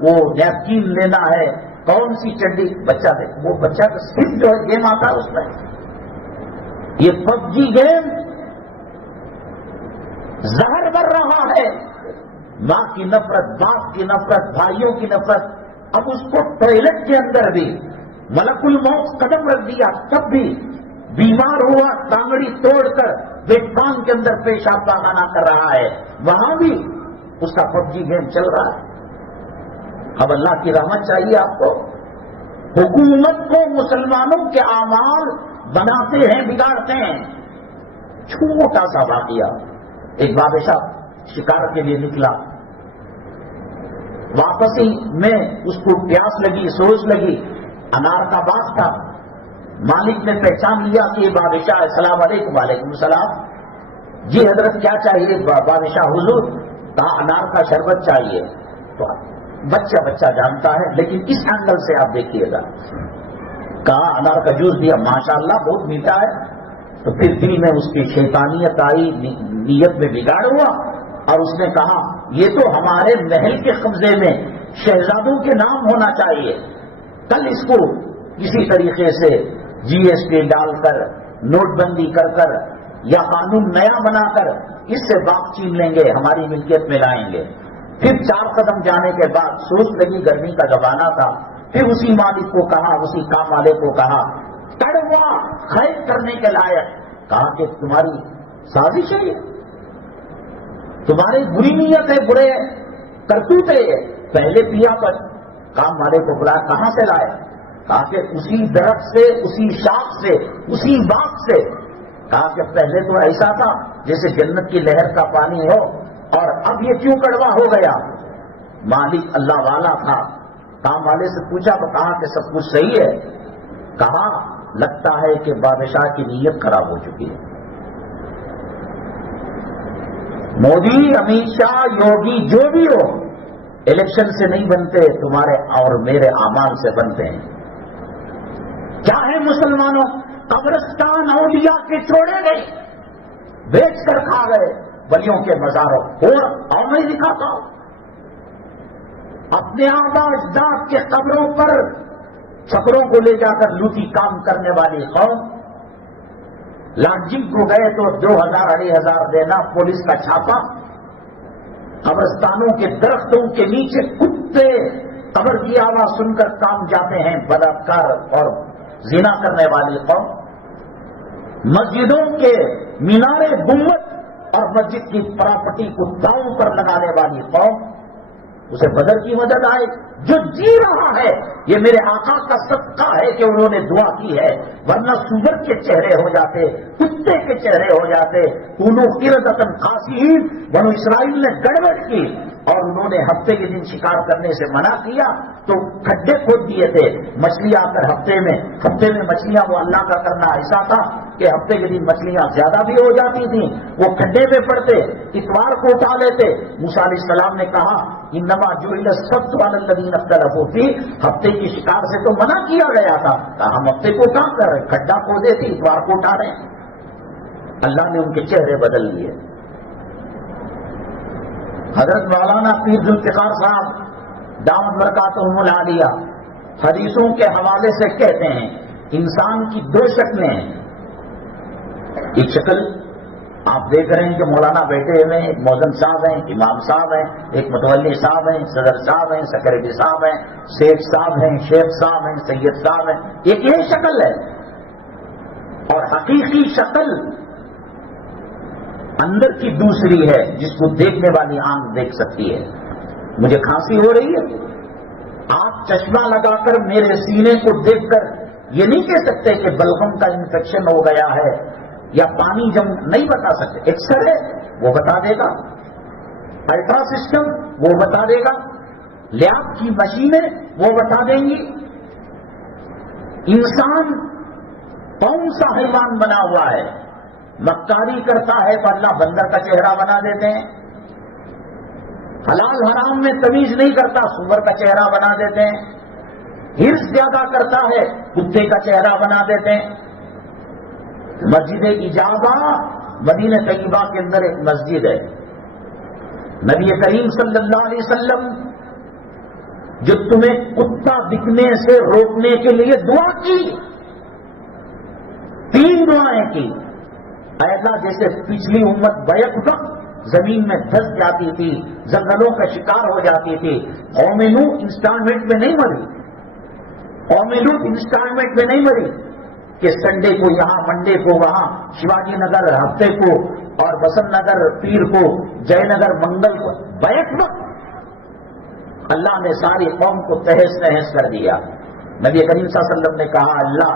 وہ نیپکین لینا ہے، کون سی چڈی، بچہ دے، وہ بچہ کا صرف جو ہے گیم آتا ہے اس میں، یہ پب جی گیم زہر بھر رہا ہے، ماں کی نفرت، باپ کی نفرت، بھائیوں کی نفرت۔ اب اس کو ٹوائلٹ کے اندر بھی ملک الموت قدم رکھ دیا، تب بھی بیمار ہوا، ٹانگڑی توڑ کر بیٹ کان کے اندر پیشاب پاخانہ کر رہا ہے، وہاں بھی اس کا پب جی گیم چل رہا ہے۔ اب اللہ کی رحمت چاہیے آپ کو، حکومت کو مسلمانوں کے اعمال بناتے ہیں، بگاڑتے ہیں۔ چھوٹا سا واقعہ، ایک بادشاہ شکار کے لیے نکلا، واپسی میں اس کو پیاس لگی، سوچ لگی، انار کا باغ تھا، مالک نے پہچان لیا کہ یہ بادشاہ، السلام علیکم۔ وعلیکم السلام، جی حضرت کیا چاہیے؟ بادشاہ حضور کہا انار کا شربت چاہیے۔ تو بچہ جانتا ہے، لیکن اس اینگل سے آپ دیکھیے گا، کہا انار کا جوس دیا، ماشاءاللہ بہت میٹھا ہے۔ تو پھر دل میں اس کی شیطانیت آئی، نیت میں بگاڑ ہوا، اور اس نے کہا یہ تو ہمارے محل کے قبضے میں شہزادوں کے نام ہونا چاہیے، کل اس کو کسی طریقے سے جی ایس ٹی ڈال کر، نوٹ بندی کر کر، یا قانون نیا بنا کر اس سے باغ چھین لیں گے، ہماری ملکیت میں لائیں گے۔ پھر 4 قدم جانے کے بعد سوچ لگی، گرمی کا زمانہ تھا، پھر اسی مالک کو کہا، اسی کام والے کو کہا، کڑوا خیر کرنے کے لائق، کہا کہ تمہاری سازش ہے، تمہاری بری نیت ہے، برے کرتوت ہے، پہلے پیا پر کام والے کو بلایا، کہاں سے لائے؟ کہا کہ اسی درخت سے، اسی شاخ سے، اسی باغ سے۔ کہا کہ پہلے تو ایسا تھا جیسے جنت کی لہر کا پانی ہو، اور اب یہ کیوں کڑوا ہو گیا؟ مالک اللہ والا تھا، کام والے سے پوچھا تو کہا کہ سب کچھ صحیح ہے۔ کہا لگتا ہے کہ بادشاہ کی نیت خراب ہو چکی ہے۔ مودی، امت شاہ، یوگی، جو بھی ہو، الیکشن سے نہیں بنتے، تمہارے اور میرے اعمال سے بنتے ہیں۔ کیا ہے مسلمانوں؟ قبرستان اولیاء کے چھوڑے گئے، بیچ کر کھا گئے، ولیوں کے مزاروں، اور میں دکھاتا ہوں اپنے آبا اجداد کے قبروں پر چھپروں کو لے جا کر لوٹی کام کرنے والی قوم۔ لاڈجنگ کو گئے تو 2000 2500 دینا، پولیس کا چھاپا، قبرستانوں کے درختوں کے نیچے کتے قبر کی آواز سن کر کام جاتے ہیں، بلاکار اور زنا کرنے والی قوم۔ مسجدوں کے مینارے گنبد اور مسجد کی پراپرٹی کو داؤں پر لگانے والی قوم، اسے بدر کی مدد آئے۔ جو جی رہا ہے یہ میرے آقا کا صدقہ ہے کہ انہوں نے دعا کی ہے، ورنہ سور کے چہرے ہو جاتے، کتے کے چہرے ہو جاتے۔ کونوا قردۃ خاسئین، بنو اسرائیل نے گڑبڑ کی اور انہوں نے ہفتے کے دن شکار کرنے سے منع کیا تو کھڈے کھود دیے تھے مچھلیاں آ کر ہفتے میں مچھلیاں وہ اللہ کا کرنا ایسا تھا کہ ہفتے کے دن مچھلیاں زیادہ بھی ہو جاتی تھیں، وہ کھڈے پہ پڑتے، اتوار کو اٹھا لیتے۔ موسیٰ علیہ السلام نے کہا انما جعل السبت علی الذین اختلفوا فیہ، ہفتے کی شکار سے تو منع کیا گیا تھا، ہم ہفتے کو کام کر رہے، کھڈا کھودے تھے اتوار کو اٹھا رہے ہیں۔ اللہ نے ان کے چہرے بدل دیے۔ حضرت مولانا پیر ذوالفقار صاحب دامت برکاتہم العالیہ حدیثوں کے حوالے سے کہتے ہیں انسان کی دو شکلیں ہیں، ایک شکل آپ دیکھ رہے ہیں کہ مولانا بیٹھے ہوئے ہیں، ایک مؤذن صاحب ہیں، امام صاحب ہیں، ایک متولی صاحب ہیں، صدر صاحب ہیں، سیکرٹری صاحب ہیں، شیخ صاحب ہیں، شیخ صاحب ہیں، سید صاحب ہیں، ایک یہ شکل ہے۔ اور حقیقی شکل اندر کی دوسری ہے جس کو دیکھنے والی آنکھ دیکھ سکتی ہے۔ مجھے کھانسی ہو رہی ہے، آپ چشمہ لگا کر میرے سینے کو دیکھ کر یہ نہیں کہہ سکتے کہ بلغم کا انفیکشن ہو گیا ہے یا پانی جم، نہیں بتا سکتے۔ ایکس رے وہ بتا دے گا، الٹرا سسٹم وہ بتا دے گا، لیاب کی مشینیں وہ بتا دیں گی۔ انسان کون سا حیوان بنا ہوا ہے؟ مکاری کرتا ہے تو اللہ بندر کا چہرہ بنا دیتے ہیں، حلال حرام میں تمیز نہیں کرتا سور کا چہرہ بنا دیتے ہیں، ہرس زیادہ کرتا ہے کتے کا چہرہ بنا دیتے ہیں۔ مسجد اجابہ مدینہ طیبہ کے اندر ایک مسجد ہے، نبی کریم صلی اللہ علیہ وسلم جو تمہیں کتا دکھنے سے روکنے کے لیے دعا کی، 3 دعائیں کی۔ ایسا جیسے پچھلی امت بیک وقت زمین میں دھس جاتی تھی، زلزلوں کا شکار ہو جاتی تھی، قوم نوح انسٹالمنٹ میں نہیں مری، قوم لوط انسٹالمنٹ میں نہیں مری کہ سنڈے کو یہاں، منڈے کو وہاں، شیواجی نگر ہفتے کو اور بسنت نگر پیر کو، جے نگر منگل کو، بیک وقت اللہ نے ساری قوم کو تہس نہس کر دیا۔ نبی کریم صلی اللہ علیہ وسلم نے کہا اللہ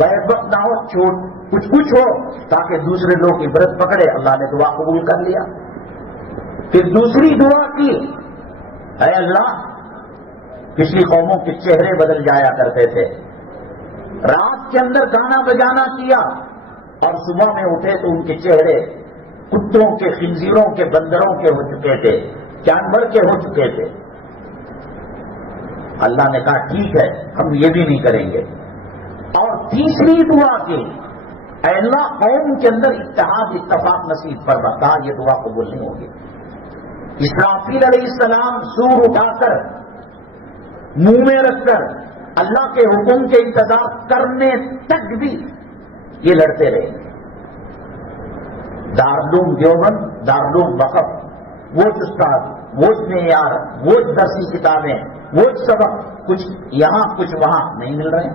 بیک وقت نہ ہو، چھوٹ کچھ ہو تاکہ دوسرے لوگ عبرت پکڑے۔ اللہ نے دعا قبول کر لیا۔ پھر دوسری دعا کی، اے اللہ پچھلی قوموں کے چہرے بدل جایا کرتے تھے، رات کے اندر گانا بجانا کیا اور صبح میں اٹھے تو ان کے چہرے کتوں کے، خنزیروں کے، بندروں کے ہو چکے تھے، جانور کے ہو چکے تھے۔ اللہ نے کہا ٹھیک ہے ہم یہ بھی نہیں کریں گے۔ اور تیسری دعا کی، اے اللہ قوم کے اندر اتحاد اتفاق نصیب فرما۔ کہا یہ دعا قبول نہیں ہوگی۔ اسرافیل علیہ السلام سور اٹھا کر منہ میں رکھ کر اللہ کے حکم کے انتظار کرنے تک بھی یہ لڑتے رہے۔ دارالعلوم دیوبند، دارالعلوم وقف، وہ استاد، وہ معیار، وہ درسی کتابیں، وہ سبق، کچھ یہاں کچھ وہاں نہیں مل رہے۔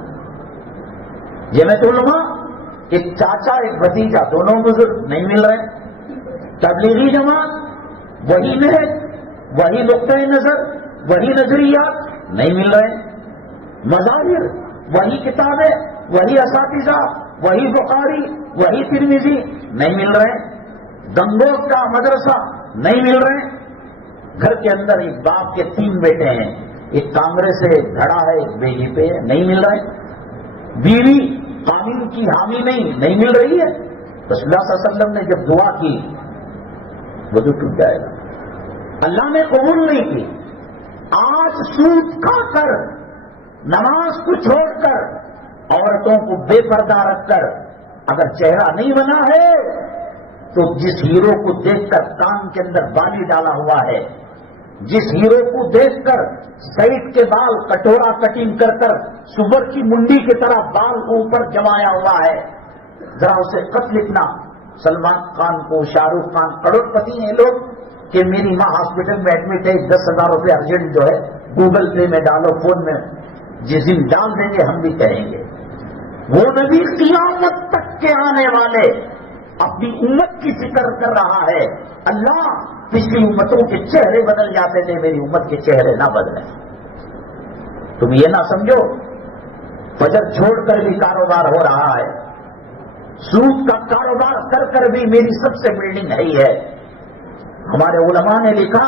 جمعیت علماء ایک چاچا ایک بھتیجا، دونوں بزرگ نہیں مل رہے۔ تبلیغی جماعت وہی نہج، وہی نقطۂ نظر، وہی نظریات نہیں مل رہے۔ مظاہر وہی کتابیں، وہی اساتذہ، وہی بخاری، وہی ترمذی نہیں مل رہے۔ گنگوت کا مدرسہ نہیں مل رہے۔ گھر کے اندر ایک باپ کے 3 بیٹے ہیں، ایک کانگریس سے دھڑا ہے، ایک بی جے پی ہے، نہیں مل رہے۔ بیوی قانون کی حامی نہیں مل رہی ہے۔ رسول اللہ صلی اللہ علیہ وسلم نے جب دعا کی وضو ٹوٹ جائے گا، اللہ نے قبول نہیں کی۔ آج سود کھا کر، نماز کو چھوڑ کر، عورتوں کو بے پردہ رکھ کر اگر چہرہ نہیں بنا ہے تو جس ہیرو کو دیکھ کر کان کے اندر بالی ڈالا ہوا ہے، جس ہیرو کو دیکھ کر سائڈ کے بال کٹورا کٹنگ کر کر سور کی منڈی کی طرح بال اوپر جمایا ہوا ہے، ذرا اسے خط لکھنا۔ سلمان خان کو، شاہ رخ خان، کروڑ پتی ہیں لوگ کہ میری ماں ہاسپٹل میں ایڈمٹ ہے، 10,000 روپے ارجنٹ جو ہے گوگل پے میں ڈالو، فون میں جس دن ڈال دیں گے ہم بھی کہیں گے۔ وہ نبی قیامت تک کے آنے والے اپنی امت کی فکر کر رہا ہے۔ اللہ پچھلی امتوں کے چہرے بدل جاتے تھے، میری امت کے چہرے نہ بدلیں۔ تم یہ نہ سمجھو فجر چھوڑ کر بھی کاروبار ہو رہا ہے، سود کا کاروبار کر کر بھی میری سب سے بلڈنگ ہے۔ ہمارے علماء نے لکھا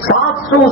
700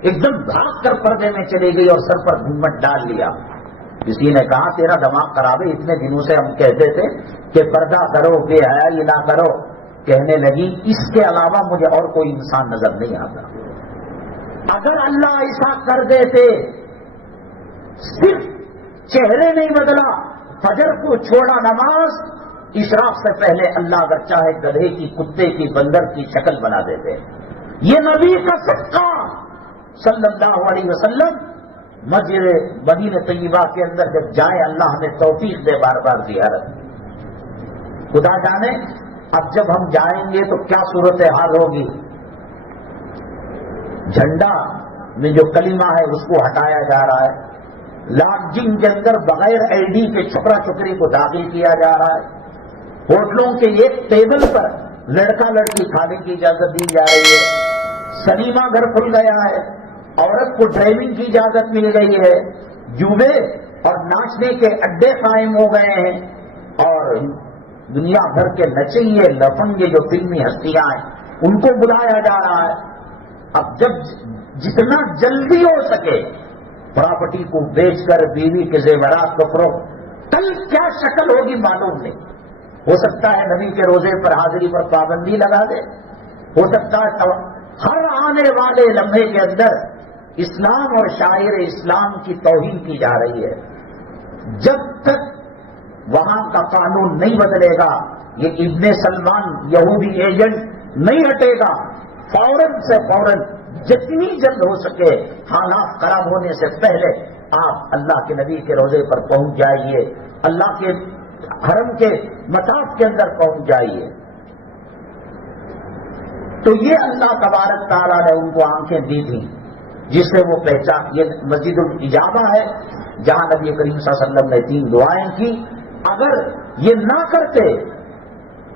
ایک دم بھاگ کر پردے میں چلی گئی اور سر پر گھونگھٹ ڈال لیا. کسی نے کہا تیرا دماغ خراب ہے، اتنے دنوں سے ہم کہتے تھے کہ پردہ کرو، بے حیائی نہ کرو. کہنے لگی اس کے علاوہ مجھے اور کوئی انسان نظر نہیں آتا. اگر اللہ ایسا کر دیتے، صرف چہرے نہیں بدلا، فجر کو چھوڑا نماز، اشراق سے پہلے اللہ اگر چاہے گدھے کی، کتے کی، بندر کی شکل بنا دیتے. یہ نبی کا صدقہ صلی اللہ علیہ وسلم. مسجد مدینہ طیبہ کے اندر جب جائیں، اللہ ہمیں توفیق دے بار بار زیارت. خدا جانے اب جب ہم جائیں گے تو کیا صورتحال ہوگی. جھنڈا میں جو کلمہ ہے اس کو ہٹایا جا رہا ہے. لاڈجنگ کے اندر بغیر ID کے چھپرا چھپری کو داخل کیا جا رہا ہے. ہوٹلوں کے ایک ٹیبل پر لڑکا لڑکی کھانے کی اجازت دی جا رہی ہے. سنیما گھر کھل گیا ہے، عورت کو ڈرائیونگ کی اجازت مل گئی ہے. جوبے اور ناچنے کے اڈے قائم ہو گئے ہیں، اور دنیا بھر کے نچیے لفنگے جو فلمی ہستیاں ہیں ان کو بلایا جا رہا ہے. اب جب جتنا جلدی ہو سکے پراپرٹی کو بیچ کر بیوی کے زیورات کو فروخت. کل کیا شکل ہوگی معلوم نہیں. ہو سکتا ہے نبی کے روزے پر حاضری پر پابندی لگا دے. ہو سکتا ہے ہر آنے والے لمحے کے اندر اسلام اور شاعر اسلام کی توہین کی جا رہی ہے. جب تک وہاں کا قانون نہیں بدلے گا، یہ ابن سلمان یہودی ایجنٹ نہیں ہٹے گا، فوراً سے فوراً جتنی جلد ہو سکے حالات خراب ہونے سے پہلے آپ اللہ کے نبی کے روزے پر پہنچ جائیے، اللہ کے حرم کے مطاف کے اندر پہنچ جائیے. تو یہ اللہ تبارک تعالیٰ نے ان کو آنکھیں دی تھیں جس سے وہ پہچان. یہ مسجد الاجابہ ہے جہاں نبی کریم صلی اللہ علیہ وسلم نے 3 دعائیں کی. اگر یہ نہ کرتے،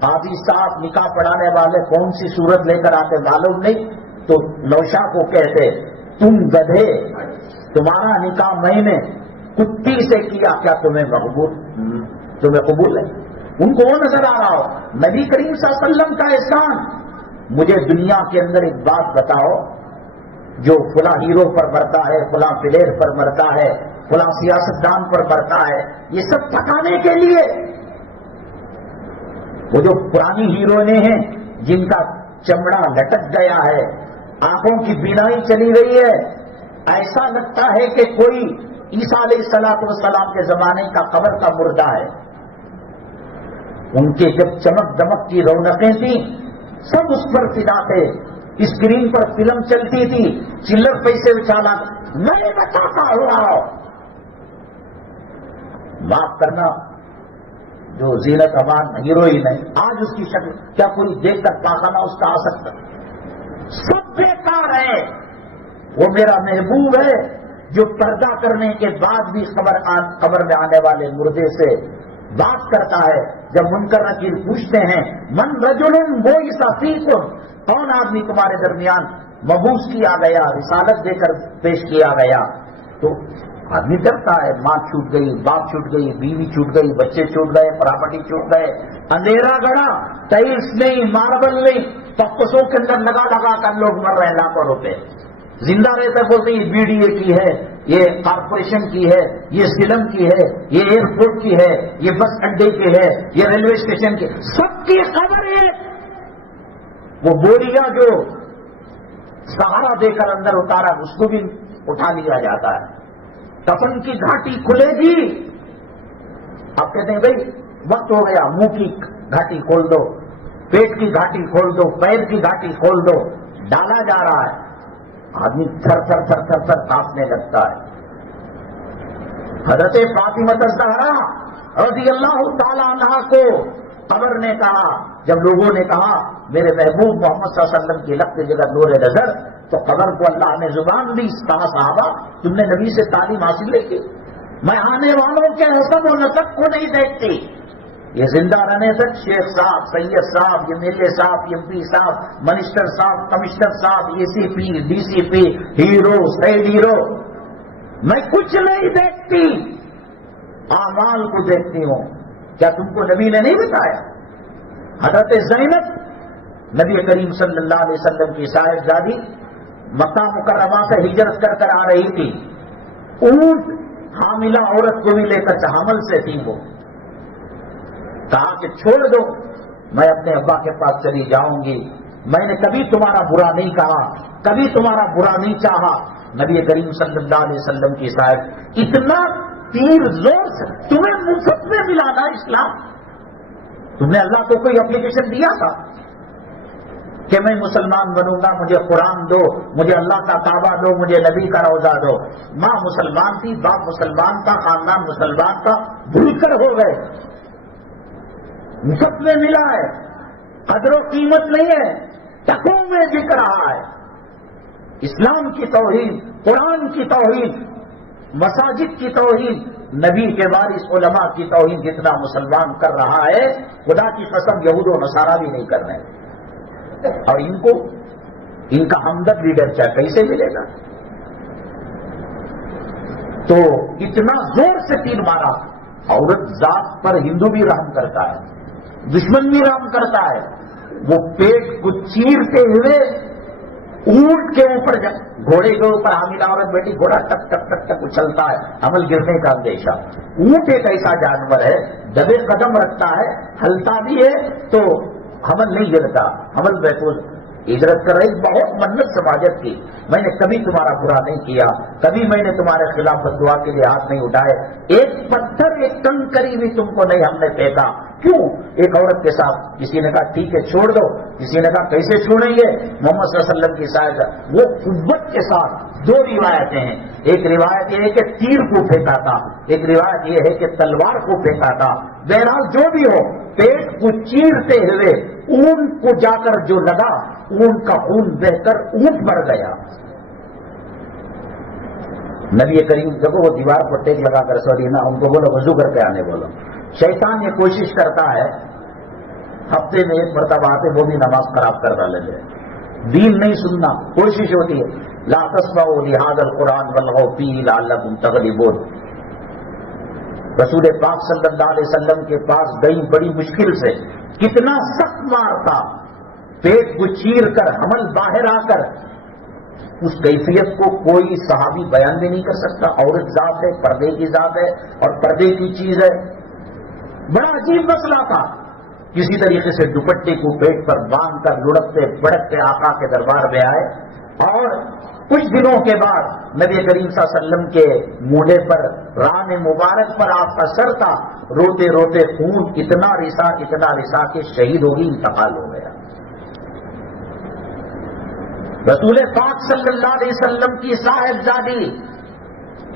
قاضی صاحب نکاح پڑھانے والے کون سی صورت لے کر آتے معلوم نہیں، تو نوشا کو کہتے تم گدھے، تمہارا نکاح میں نے کتی سے کیا، کیا تمہیں قبول ہے؟ ان کو وہ نظر آ رہا ہو. نبی کریم صلی اللہ علیہ وسلم کا احسان. مجھے دنیا کے اندر ایک بات بتاؤ، جو فلاں ہیرو پر مرتا ہے، فلاں پلیئر پر مرتا ہے، فلاں سیاستدان پر مرتا ہے، یہ سب پکانے کے لیے. وہ جو پرانی ہیروئنیں ہیں جن کا چمڑا لٹک گیا ہے، آنکھوں کی بینائی چلی گئی ہے، ایسا لگتا ہے کہ کوئی عیسیٰ علیہ السلام کے زمانے کا قبر کا مردہ ہے. ان کے جب چمک دمک کی رونقیں تھیں سب اس پر فدا تھے. اسکرین پر فلم چلتی تھی، چلر پیسے اچھالا. میں بتاتا ہوں، معاف کرنا جو زینت امان ہیروئن ہے آج اس کی شکل کیا کوئی دیکھ کر پاخانہ اس کا آ سکتا؟ سب بیکار ہے. وہ میرا محبوب ہے جو پردہ کرنے کے بعد بھی قبر میں آنے والے مردے سے بات کرتا ہے. جب منکر نکیر پوچھتے ہیں من رجل وہ فیکم، کون آدمی تمہارے درمیان مبعوث کیا گیا، رسالت دے کر پیش کیا گیا، تو آدمی ڈرتا ہے. ماں چھوٹ گئی، باپ چھوٹ گئی، بیوی چھوٹ گئی، بچے چھوٹ گئے، پراپرٹی چھوٹ گئے، اندھیرا گڑا، ٹائلس نہیں، ماربل نہیں، پکسوں کے اندر لگا لگا کر لوگ مر رہے ہیں لاکھوں روپے. زندہ رہتے بولتے یہ BDA کی ہے، یہ کارپوریشن کی ہے، یہ سلم کی ہے، یہ ایئرپورٹ کی ہے، یہ بس اڈے کی ہے، یہ ریلوے اسٹیشن کی، سب کی خبر ہے. وہ بوریا جو سہارا دے کر اندر اتارا اس کو بھی اٹھا لیا جاتا ہے. کفن کی گھاٹی کھلے گی. آپ کہتے ہیں بھائی وقت ہو گیا، منہ کی گھاٹی کھول دو، پیٹ کی گھاٹی کھول دو، پیر کی گھاٹی کھول دو. ڈالا جا رہا ہے، آدمی تھر تھر تھر تھر تھر کانپنے لگتا ہے. حضرت فاطمہ الزہرا رضی اللہ تعالی عنہا کو قبر نے کہا، جب لوگوں نے کہا میرے محبوب محمد صلی اللہ علیہ وسلم کی لخت جگہ نور نظر، تو قبر کو اللہ نے زبان دی. کہا صحابہ تم نے نبی سے تعلیم حاصل نہیں کی؟ میں آنے والوں کے حسب و نسب کو نہیں دیکھتی. یہ زندہ رہنے تک شیخ صاحب، سید صاحب، یہ MLA صاحب، MP صاحب، منسٹر صاحب، کمشنر صاحب، ACP، DCP، hero, side hero, میں کچھ نہیں دیکھتی، اعمال کو دیکھتی ہوں. کیا تم کو نبی نے نہیں بتایا؟ حضرت زینب نبی کریم صلی اللہ علیہ وسلم کی صاحبزادی مکہ مکرمہ سے ہجرت کر کر آ رہی تھی، اونٹ حاملہ عورت کو بھی لے کر حمل سے تھی، وہ کہا کہ چھوڑ دو، میں اپنے ابا کے پاس چلی جاؤں گی، میں نے کبھی تمہارا برا نہیں کہا، کبھی تمہارا برا نہیں چاہا۔ نبی کریم صلی اللہ علیہ وسلم کی صاحب اتنا تیر زور سے تمہیں مفت میں ملا تھا اسلام، تم نے اللہ کو کوئی اپلیکیشن دیا تھا کہ میں مسلمان بنوں گا، مجھے قرآن دو، مجھے اللہ کا کعبہ دو، مجھے نبی کا روضہ دو؟ ماں مسلمان تھی، باپ مسلمان تھا، خاندان مسلمان تھا، بھول کر ہو گئے، مفت میں ملا ہے، قدر و قیمت نہیں ہے، ٹکوں میں بک رہا ہے۔ اسلام کی توحید، قرآن کی توحید، مساجد کی توحید، نبی کے وارث علماء کی توحید جتنا مسلمان کر رہا ہے، خدا کی قسم یہود و نصارہ بھی نہیں کر رہے، اور ان کا ہمدرد لیڈر چاہے کیسے ملے گا؟ تو اتنا زور سے تیر مارا، عورت ذات پر ہندو بھی رحم کرتا ہے، دشمن بھی رحم کرتا ہے، وہ پیٹ کو چیرتے ہوئے اونٹ کے اوپر گھوڑے کے اوپر حاملہ عورت بیٹی، گھوڑا ٹک ٹک ٹک ٹک اچھلتا ہے، حمل گرنے کا اندیشہ۔ اونٹ ایک ایسا جانور ہے، دبے قدم رکھتا ہے، ہلتا بھی ہے تو حمل نہیں گرتا، حمل محفوظ۔ ہجرت کر رہی بہت منت سماجت کی، میں نے کبھی تمہارا برا نہیں کیا، کبھی میں نے تمہارے خلاف بددعا کے لیے ہاتھ نہیں اٹھائے، ایک پتھر ایک کنکری بھی تم کو نہیں ہم نے پھینکا۔ کیوں؟ ایک عورت کے ساتھ کسی نے کہا ٹھیک ہے چھوڑ دو، کسی نے کہا کیسے چھوڑیں گے؟ محمد صلی اللہ علیہ وسلم کی سائد وہ قوت کے ساتھ، دو روایتیں ہیں، ایک روایت یہ ہے کہ تیر کو پھینکا تھا، ایک روایت یہ ہے کہ تلوار کو پھینکا تھا، بہرحال جو بھی ہو، پیٹ کو چیرتے ہوئے اونٹ کو جا کر جو لگا، اونٹ کا خون بہ کر اونٹ مر گیا۔ نبی کریم دیکھو وہ دیوار پر ٹیک لگا کر سوری نا، ان کو بولو وضو کر کے آنے بولو۔ شیطان یہ کوشش کرتا ہے ہفتے میں ایک مرتبہ آتے وہ بھی نماز خراب کر ڈالے، دین نہیں سننا کوشش ہوتی ہے۔ لا تسمعوا لهذا القرآن والغوا فيه لعلكم تغلبون۔ رسول پاک صلی اللہ علیہ وسلم کے پاس گئی بڑی مشکل سے، کتنا سخت مار تھا، پیٹ کو چیر کر حمل باہر آ کر، اس کیفیت کو کوئی صحابی بیان بھی نہیں کر سکتا۔ عورت ذات ہے، پردے کی ذات ہے اور پردے کی چیز ہے، بڑا عجیب مسئلہ تھا۔ کسی طریقے سے دوپٹے کو پیٹ پر باندھ کر لڑکتے بڑکتے آقا کے دربار میں آئے، اور کچھ دنوں کے بعد نبی کریم صلی اللہ علیہ وسلم کے مونڈے پر، ران مبارک پر آپ کا سر تھا، روتے روتے خون اتنا رسا کہ شہید ہوگی، انتقال ہو گیا۔ رسول پاک صلی اللہ علیہ وسلم کی صاحبزادی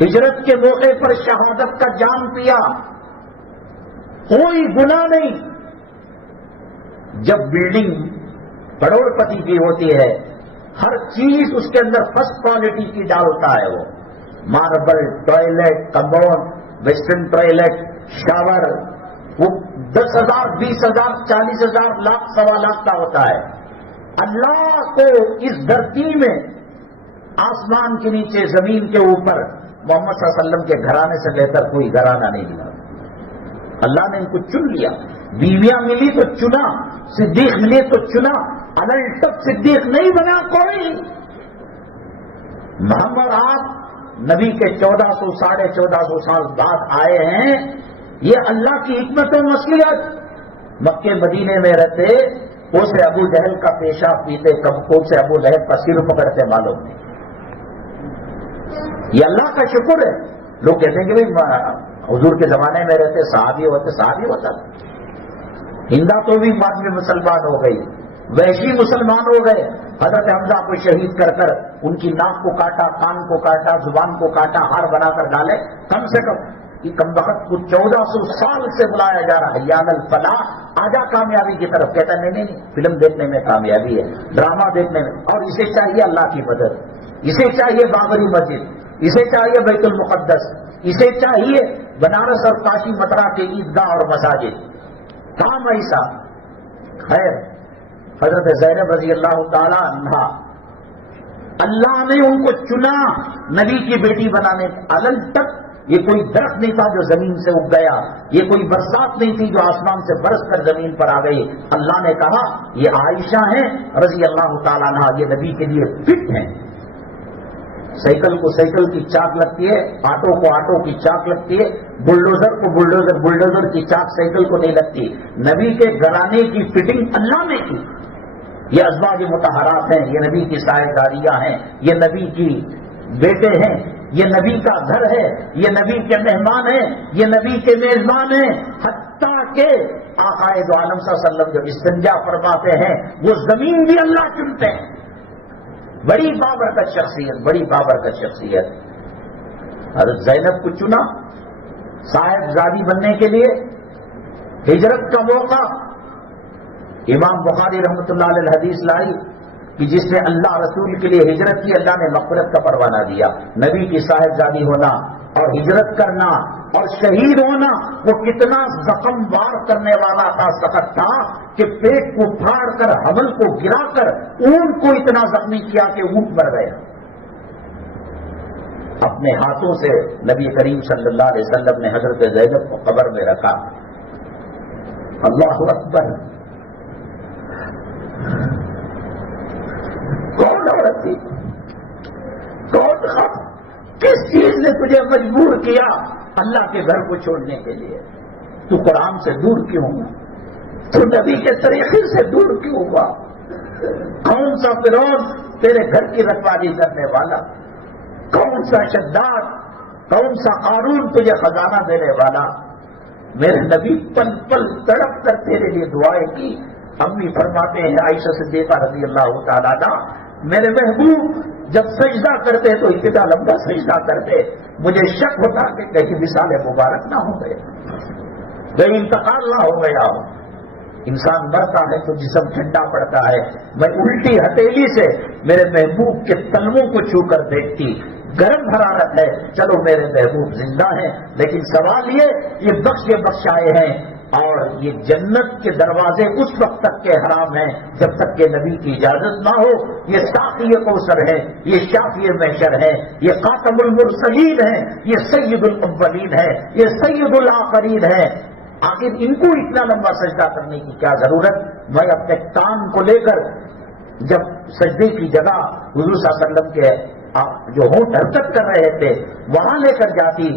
ہجرت کے موقع پر شہادت کا جام پیا، کوئی گناہ نہیں۔ جب بلڈنگ کروڑ پتی کی ہوتی ہے، ہر چیز اس کے اندر فرسٹ کوالٹی کی ڈالتا ہے، وہ marble, toilet, compound, western toilet, shower, وہ 10,000 20,000 40,000 لاکھ 1.25 لاکھ کا ہوتا ہے۔ اللہ کو اس دھرتی میں، آسمان کے نیچے، زمین کے اوپر، محمد صلی اللہ علیہ وسلم کے گھرانے سے بہتر کوئی گھرانہ نہیں ملا۔ اللہ نے ان کو چن لیا، بیویاں ملی تو چنا، صدیق ملے تو چنا، الٹپ صدیق نہیں بنا کوئی۔ محمد آپ نبی کے 1400 1450 سال بعد آئے ہیں، یہ اللہ کی حکمت و مصلحت۔ مکے مدینے میں رہتے، وہ سے ابو جہل کا پیشاب پیتے، کب سے ابو لہب کا سر پکڑتے، معلوم نہیں۔ یہ اللہ کا شکر ہے۔ لوگ کہتے ہیں کہ بھائی حضور کے زمانے میں رہتے صحابی ہوتا، ہندا تو بھی بعد میں مسلمان ہو گئی، وحشی مسلمان ہو گئے۔ حضرت حمزہ کو شہید کر کر ان کی ناک کو کاٹا، کان کو کاٹا، زبان کو کاٹا، ہار بنا کر ڈالے۔ کم سے کم یہ کم وقت کو 1400 سال سے بلایا جا رہا ہے، حیان الفلاح، آجا کامیابی کی طرف۔ کہتا نہیں، فلم دیکھنے میں کامیابی ہے، ڈرامہ دیکھنے میں، اور اسے چاہیے اللہ کی مدد، اسے چاہیے بابری مسجد، اسے چاہیے بیت المقدس، اسے چاہیے بنارس اور کاشی متھرا کے عیدگاہ اور مساجد، کام ایسا۔ خیر، حضرت زینب رضی اللہ تعالی عنہا، اللہ نے ان کو چنا نبی کی بیٹی بنانے۔ الن تک یہ کوئی درخت نہیں تھا جو زمین سے اگ گیا، یہ کوئی برسات نہیں تھی جو آسمان سے برس کر زمین پر آ گئی۔ اللہ نے کہا یہ عائشہ ہیں رضی اللہ تعالیٰ عنہا، یہ نبی کے لیے فٹ ہیں، سائیکل کو سائیکل کی چاک لگتی ہے، آٹو کو آٹو کی چاک لگتی ہے، بلڈوزر کو بلڈوزر کی چاک سائیکل کو نہیں لگتی. نبی کے گھرانے کی فٹنگ اللہ نے کی. یہ ازواج مطہرات ہیں، یہ نبی کی سایہداریاں ہیں، یہ نبی کی بیٹے ہیں، یہ نبی کا گھر ہے، یہ نبی کے مہمان ہیں، یہ نبی کے میزبان ہیں. حتیٰ کہ آقا دو عالم صلی اللہ علیہ وسلم جب استنجا فرماتے ہیں وہ زمین بھی اللہ چنتے ہیں. بڑی بابرکت شخصیت، بڑی بابرکت شخصیت. حضرت زینب کو چنا صاحبزادی بننے کے لیے. ہجرت کا موقع امام بخاری رحمۃ اللہ علیہ حدیث لائی کہ جس نے اللہ رسول کے لیے ہجرت کی اللہ نے مغفرت کا پروانہ دیا. نبی کی صاحبزادی ہونا اور ہجرت کرنا اور شہید ہونا وہ کتنا زخم وار کرنے والا تھا، سخت تھا کہ پیٹ کو پھاڑ کر حمل کو گرا کر اونٹ کو اتنا زخمی کیا کہ اونٹ مر گیا. اپنے ہاتھوں سے نبی کریم صلی اللہ علیہ وسلم نے حضرت زینب کو قبر میں رکھا. اللہ اکبر. کون عورت تھی؟ کون تھا؟ کس چیز نے تجھے مجبور کیا اللہ کے گھر کو چھوڑنے کے لیے؟ تو قرآن سے دور کیوں ہوا؟ تو نبی کے طریقے سے دور کیوں ہوا؟ کون سا فرعون تیرے گھر کی رکھوالی کرنے والا؟ کون سا شداد، کون سا قارون تجھے خزانہ دینے والا؟ میرے نبی پل پل تڑپ کر تیرے لیے دعائیں کی. امی فرماتے ہیں عائشہ صدیقہ رضی اللہ تعالیٰ عنہ، میرے محبوب جب سجدہ کرتے تو اتنا لمبا سجدہ کرتے، مجھے شک ہوتا کہ کہیں وصال مبارک نہ ہو گئے، کہیں انتقال نہ ہو گیا ہو. انسان مرتا ہے تو جسم ٹھنڈا پڑتا ہے. میں الٹی ہتھیلی سے میرے محبوب کے تلووں کو چھو کر دیکھتی، گرم حرارت ہے، چلو میرے محبوب زندہ ہیں. لیکن سوال یہ بخشائے ہیں اور یہ جنت کے دروازے اس وقت تک کے حرام ہیں جب تک کہ نبی کی اجازت نہ ہو. یہ ساقی کوثر ہے، یہ شافی محشر ہے، یہ خاتم المرسلین ہے، یہ سید الاولین ہے، یہ سید الآخرین ہے. آخر ان کو اتنا لمبا سجدہ کرنے کی کیا ضرورت؟ میں اپنے کام کو لے کر جب سجدے کی جگہ حضور صلی اللہ علیہ وسلم کے جو ہونٹ حرکت کر رہے تھے وہاں لے کر جاتی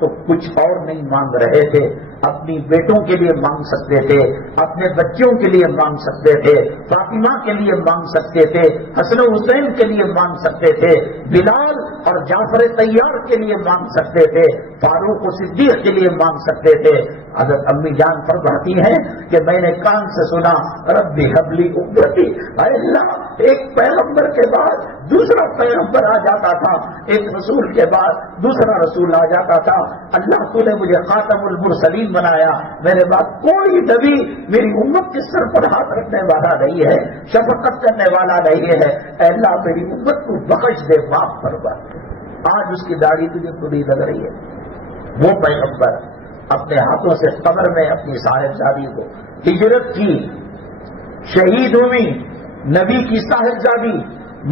تو کچھ اور نہیں مانگ رہے تھے. اپنی بیٹوں کے لیے مانگ سکتے تھے، اپنے بچوں کے لیے مانگ سکتے تھے، فاطمہ کے لیے مانگ سکتے تھے، حسن حسین کے لیے مانگ سکتے تھے، بلال اور جعفر طیار کے لیے مانگ سکتے تھے، فاروق و صدیق کے لیے مانگ سکتے تھے. حضرت امی جان فرماتی ہیں کہ میں نے کان سے سنا ربی حبلی امتی. اے اللہ، ایک پیغمبر کے بعد دوسرا پیغمبر آ جاتا تھا، ایک رسول کے بعد دوسرا رسول آ جاتا تھا. اللہ تو نے مجھے خاتم المرسلین بنایا، میرے بعد کوئی نبی میری امت کے سر پر ہاتھ رکھنے والا نہیں ہے، شفقت کرنے والا نہیں ہے. اے اللہ میری امت کو بخش دے، معاف فرما. آج اس کی داڑھی تجھے بری لگ رہی ہے. وہ پیغمبر اپنے ہاتھوں سے قبر میں اپنی صاحبزادی کو ہجرت کی، شہید ہوئی، نبی کی صاحبزادی،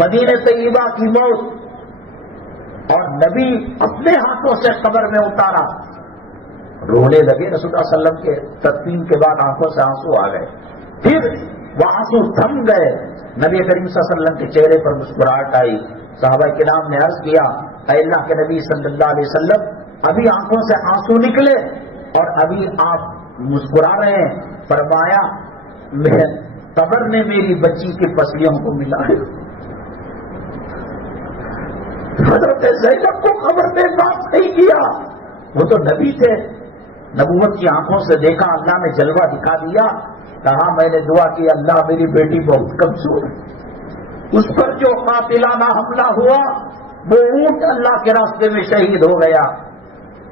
مدینہ طیبہ کی موت، اور نبی اپنے ہاتھوں سے قبر میں اتارا. رونے لگے رسول اللہ صلی اللہ علیہ وسلم کے تدفین کے بعد آنکھوں سے آنسو آ گئے. پھر وہ آنسو تھم گئے. نبی کریم صلی اللہ علیہ وسلم کے چہرے پر مسکراہٹ آئی. صحابہ کرام نے عرض کیا اے اللہ کے نبی صلی اللہ علیہ وسلم، ابھی آنکھوں سے آنسو نکلے اور ابھی آپ مسکرا رہے ہیں. فرمایا قبر نے میری بچی کی پسلیوں کو ملا ہے. حضرت زینب کو قبر نے معاف نہیں کیا. وہ تو نبی تھے، نبوت کی آنکھوں سے دیکھا، اللہ نے جلوہ دکھا دیا. کہا میں نے دعا کی اللہ میری بیٹی بہت کمزور ہے، اس پر جو قاتلانہ حملہ ہوا وہ اونٹ اللہ کے راستے میں شہید ہو گیا.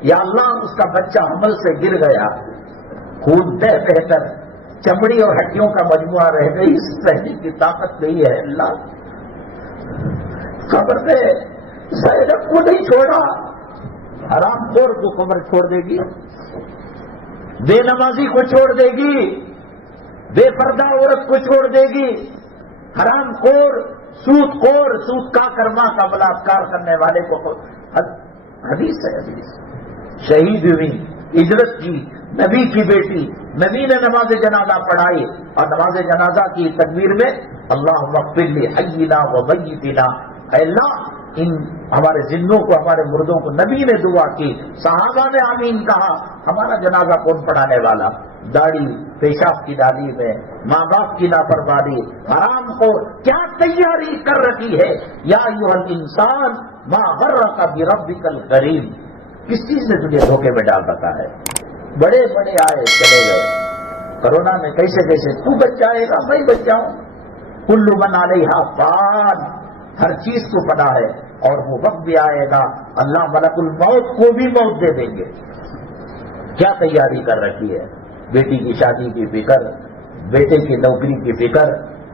یا اللہ اس کا بچہ حمل سے گر گیا، خون بہ کر چمڑی اور ہڈیوں کا مجموعہ رہ گئی، سہنے کی طاقت نہیں ہے. اللہ قبر میں زینب کو نہیں چھوڑا. حرام خور کو قبر چھوڑ دے گی، بے نمازی کو چھوڑ دے گی، بے پردہ عورت کو چھوڑ دے گی، حرام خور، سود خور، سود کا کرما کا بلاತ್ಕಾರ کرنے والے کو. حدیث ہے، حدیث. شہید ہوئی، ہجرت کی، نبی کی بیٹی، نبی نے نماز جنازہ پڑھائی اور نماز جنازہ کی تکبیر میں اللہم اغفر لی حینا و میتنا، اے اللہ ان ہمارے زندوں کو، ہمارے مردوں کو. نبی نے دعا کی، صحابہ نے آمین کہا. ہمارا جنازہ کون پڑھانے والا؟ داڑھی پیشاب کی ڈالی میں، ماں باپ کی نافرمانی، حرام کو کیا تیاری کر رکھی ہے. یا ایھا الانسان ما غرک بربک الکریم، کس چیز نے تجھے دھوکے میں ڈال رکھا ہے؟ بڑے بڑے آئے چلے گئے. کرونا میں کیسے تو بچ جائے گا، میں بچ جاؤں. کل من علیہا فان، ہر چیز کو پڑا ہے اور وہ وقت بھی آئے گا اللہ ملک الموت کو بھی موت دے دیں گے. کیا تیاری کر رکھی ہے؟ بیٹی کی شادی کی فکر، بیٹے کی نوکری کی فکر،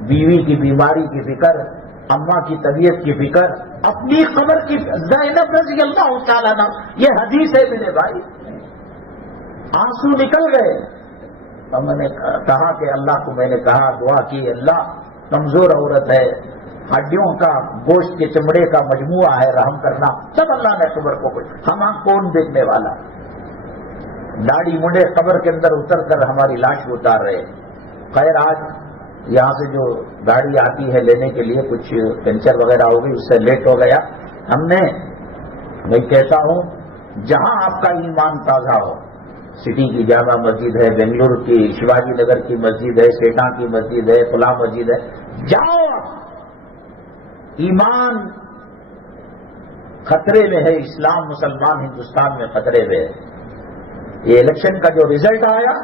بیوی کی بیماری کی فکر، اماں کی طبیعت کی فکر، اپنی قبر کی. زینب رضی اللہ تعالیٰ عنہ، یہ حدیث ہے میرے بھائی. آنسو نکل گئے. اور میں نے کہا کہ اللہ کو میں نے کہا، دعا کی، اللہ کمزور عورت ہے، ہڈیوں کا گوشت کے چمڑے کا مجموعہ ہے، رحم کرنا. سب اللہ نے قبر کو ہم کون دیکھنے والا؟ داڑھی منڈے قبر کے اندر اتر کر ہماری لاش کو اتار رہے. خیر آج یہاں سے جو گاڑی آتی ہے لینے کے لیے کچھ پنچر وغیرہ ہو گئی، اس سے لیٹ ہو گیا. ہم نے، میں کہتا ہوں جہاں آپ کا ایمان تازہ ہو، سٹی کی جامع مسجد ہے، بنگلور کی شیواجی نگر کی مسجد ہے، سیٹا کی مسجد ہے، فلاں مسجد ہے، جاؤ. ایمان خطرے میں ہے، اسلام مسلمان ہندوستان میں خطرے میں ہے. یہ الیکشن کا جو رزلٹ آیا،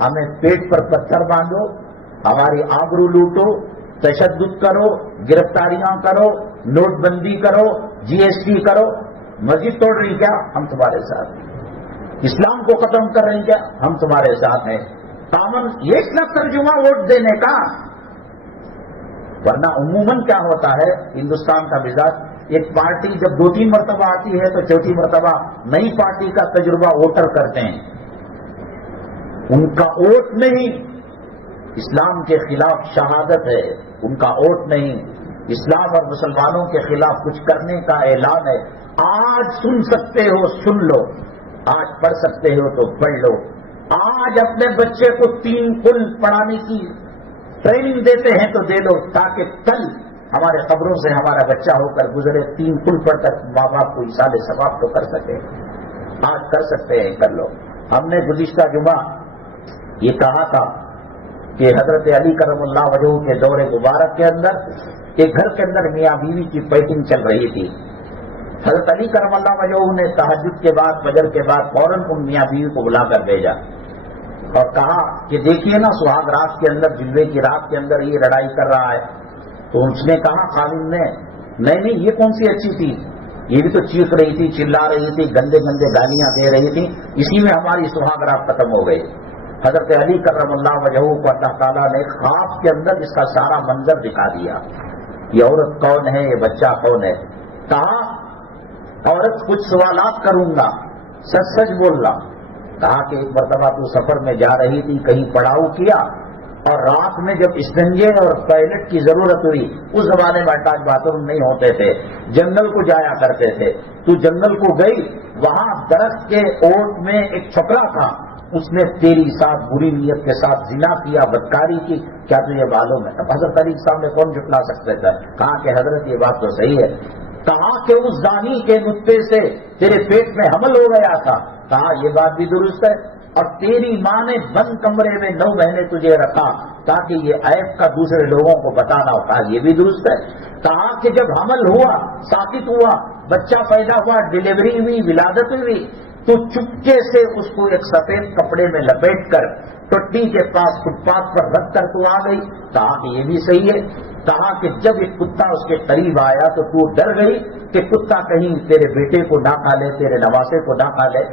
ہمیں پیٹ پر پتھر باندھو، ہماری آبرو لوٹو، تشدد کرو، گرفتاریاں کرو، نوٹ بندی کرو، جی ایس ٹی کرو، مسجد توڑ رہی کیا؟ ہم تمہارے ساتھ ہیں. اسلام کو ختم کر رہی کیا؟ ہم تمہارے ساتھ ہیں. کامن یہ نہ ترجمہ ووٹ دینے کا. ورنہ عموماً کیا ہوتا ہے ہندوستان کا مزاج، ایک پارٹی جب 2-3 مرتبہ آتی ہے تو چوتھی مرتبہ نئی پارٹی کا تجربہ ووٹر کرتے ہیں. ان کا ووٹ نہیں، اسلام کے خلاف شہادت ہے. ان کا ووٹ نہیں، اسلام اور مسلمانوں کے خلاف کچھ کرنے کا اعلان ہے. آج سن سکتے ہو سن لو، آج پڑھ سکتے ہو تو پڑھ لو. آج اپنے بچے کو 3 قل پڑھانے کی ٹریننگ دیتے ہیں تو دے لو، تاکہ کل ہمارے قبروں سے ہمارا بچہ ہو کر گزرے 3 قل پڑھ کر ماں باپ کو ایصال ثواب تو کر سکے. آج کر سکتے ہیں، کر لو. ہم نے گزشتہ جمعہ یہ کہا تھا کہ حضرت علی کرم اللہ وجہہ کے دور مبارک کے اندر ایک گھر کے اندر میاں بیوی کی فائٹنگ چل رہی تھی. حضرت علی کرم اللہ وجہہ نے تہجد کے بعد، فجر کے بعد فوراً ان میاں بیوی کو بلا کر بھیجا اور کہا کہ دیکھیے نا، سہاگ رات کے اندر، جلوے کی رات کے اندر یہ لڑائی کر رہا ہے. تو اس نے کہا خادم نے، نہیں یہ کون سی اچھی تھی، یہ بھی تو چیخ رہی تھی، چلا رہی تھی، گندے گندے گالیاں دے رہی تھی، اسی میں ہماری سہاگ رات ختم ہو گئی. حضرت علی کرم اللہ وجہہ کو اللہ تعالیٰ نے خواب کے اندر اس کا سارا منظر دکھا دیا. یہ عورت کون ہے، یہ بچہ کون ہے. کہا عورت کچھ سوالات کروں گا، سچ سچ بولنا. کہا کہ ایک مرتبہ تو سفر میں جا رہی تھی، کہیں پڑاؤ کیا، اور رات میں جب استنجے اور ٹوائلٹ کی ضرورت ہوئی، اس زمانے میں اٹیچ باتھ روم نہیں ہوتے تھے، جنگل کو جایا کرتے تھے. تو جنگل کو گئی، وہاں درخت کے اوٹ میں ایک چھپرا تھا، اس نے تیری ساتھ بری نیت کے ساتھ زنا کیا، بدکاری کی، کیا تجھے معلوم ہے؟ اب حضرت علی صاحب نے کون جھٹلا سکتے تھے؟ کہا کہ حضرت یہ بات تو صحیح ہے. کہا کہ اس زانی کے نطفے سے تیرے پیٹ میں حمل ہو گیا تھا. کہا یہ بات بھی درست ہے. اور تیری ماں نے بند کمرے میں 9 مہینے تجھے رکھا تاکہ یہ عیب کا دوسرے لوگوں کو بتانا ہو. کہا یہ بھی درست ہے. کہا کہ جب حمل ہوا، ساقط ہوا، بچہ پیدا ہوا، ڈلیوری ہوئی، ولادت ہوئی، تو چپکے سے اس کو ایک سفید کپڑے میں لپیٹ کر ٹٹی کے پاس فٹ پاتھ پر رکھ کر تو آ گئی. کہا کہ یہ بھی صحیح ہے. کہا کہ جب ایک کتا اس کے قریب آیا تو تو ڈر گئی کہ کتا کہیں تیرے بیٹے کو نہ کھا لے، تیرے نواسے کو نہ کھا لے،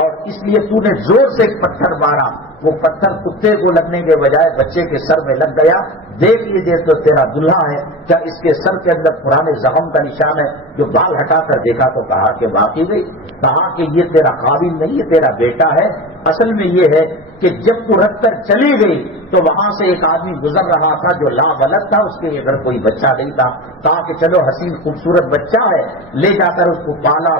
اور اس لیے تو نے زور سے ایک پتھر مارا. وہ پتھر کتے کو لگنے کے بجائے بچے کے سر میں لگ گیا. دیکھ لیجیے تو تیرا دلہا ہے، کیا اس کے سر کے اندر پرانے زخم کا نشان ہے؟ جو بال ہٹا کر دیکھا تو کہا کہ واقعی گئی. کہا کہ یہ تیرا قابل نہیں، یہ تیرا بیٹا ہے. اصل میں یہ ہے کہ جب تو رکھ کر چلی گئی تو وہاں سے ایک آدمی گزر رہا تھا جو لا ولد تھا، اس کے گھر کوئی بچہ نہیں تھا، کہا کہ چلو حسین خوبصورت بچہ ہے، لے جا کر اس کو پالا